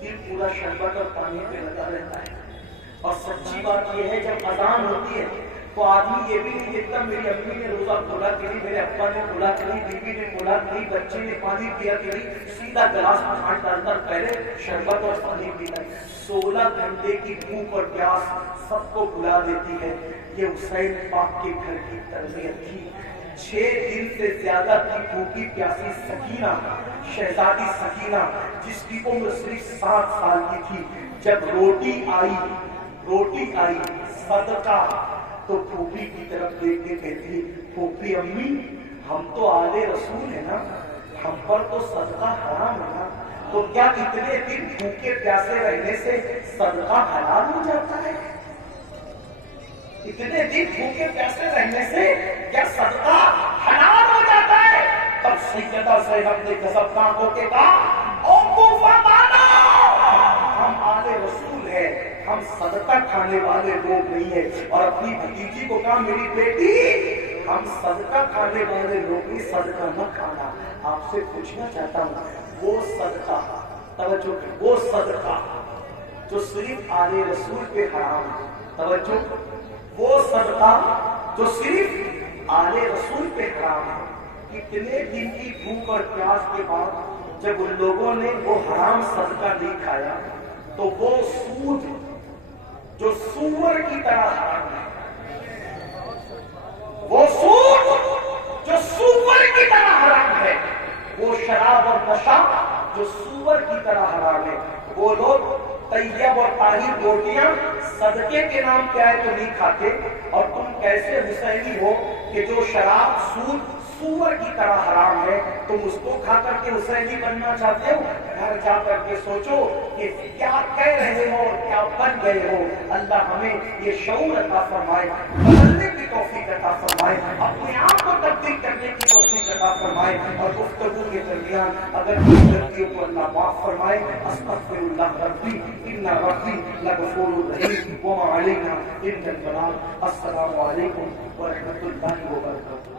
دل پورا شربت اور پانی پہ لگا رہتا ہے۔ اور سچی بات یہ ہے جب اذان ہوتی ہے تو آدمی یہ بھی نہیں دیکھتا میری امی نے روزہ کھولا کہ نہیں، میرے ابا نے کھولا کہ نہیں، بیوی نے کھولا کہ نہیں، بچے نے پانی پیا کہ نہیں، سیدھا گلاس میں ہاتھ ڈالتا پہلے شربت اور پانی پیتا ہے۔ 16 گھنٹے کی بھوک اور پیاس سب کو بلا دیتی ہے۔ یہ حسین پاک کے گھر کی تربیت تھی۔ 6 دن سے زیادہ کی بھوکی پیاسی سکینہ، شہزادی سکینہ جس کی عمر صرف 7 سال کی تھی، جب روٹی آئی صدقہ تو پھوپھی کی طرف دیکھ کے کہتی پھوپھی امی ہم تو آل رسول ہیں نا، ہم پر تو صدقہ حرام ہے نا، تو کیا اتنے دن بھوکے پیاسے رہنے سے صدقہ حلال ہو جاتا ہے؟ اتنے دن بھوکے پیاسے رہنے سے کیا صدقہ حلال ہو جاتا ہے؟ تب سیدہ زینب نے غضب ناک ہو کے کہا او کوفہ والو، ہم آل رسول ہیں، ہم صدقہ کھانے والے لوگ نہیں ہیں۔ اور اپنی بھتیجی کو کہا میری بیٹی ہم صدقہ کھانے والے لوگ نہیں، صدقہ نہ کھانا۔ آپ سے پوچھنا چاہتا ہوں وہ صدقہ، توجہ وہ صدقہ جو صرف آل رسول پہ حرام ہے، توجہ وہ صدقہ جو صرف آل رسول پہ حرام ہے، اتنے دن کی بھوک اور پیاس کے بعد جب ان لوگوں نے وہ حرام صدقہ نہیں کھایا تو وہ سود جو سور کی طرح حرام ہے، وہ سود جو سور کی طرح حرام ہے، وہ شراب اور نشہ جو سور کی طرح حرام ہے، وہ لوگ طیب اور طاہر روٹیاں صدقے کے نام پہ آئے تو نہیں کھاتے، اور تم کیسے حسینی ہو کہ جو شراب سود سور کی طرح حرام ہے تم اس کو کھا کر کے حسینی بننا چاہتے ہو؟ گھر جا کر کے سوچو کہ کیا کہہ رہے ہو اور کیا بن گئے ہو۔ اللہ ہمیں یہ شعور عطا فرمائے، بدلنے کی توفیق عطا فرمائے، اپنے آپ کو تبدیل کرنے کی توفیق عطا فرمائے، اور گفتگو کے درمیان اگر کوئی غلطیوں کو اللہ معاف فرمائے، استغفر اللہ ربی ان ربی لغفور رحیم وما علینا الا البلاغ۔ السلام علیکم ورحمۃ اللہ وبرکاتہ۔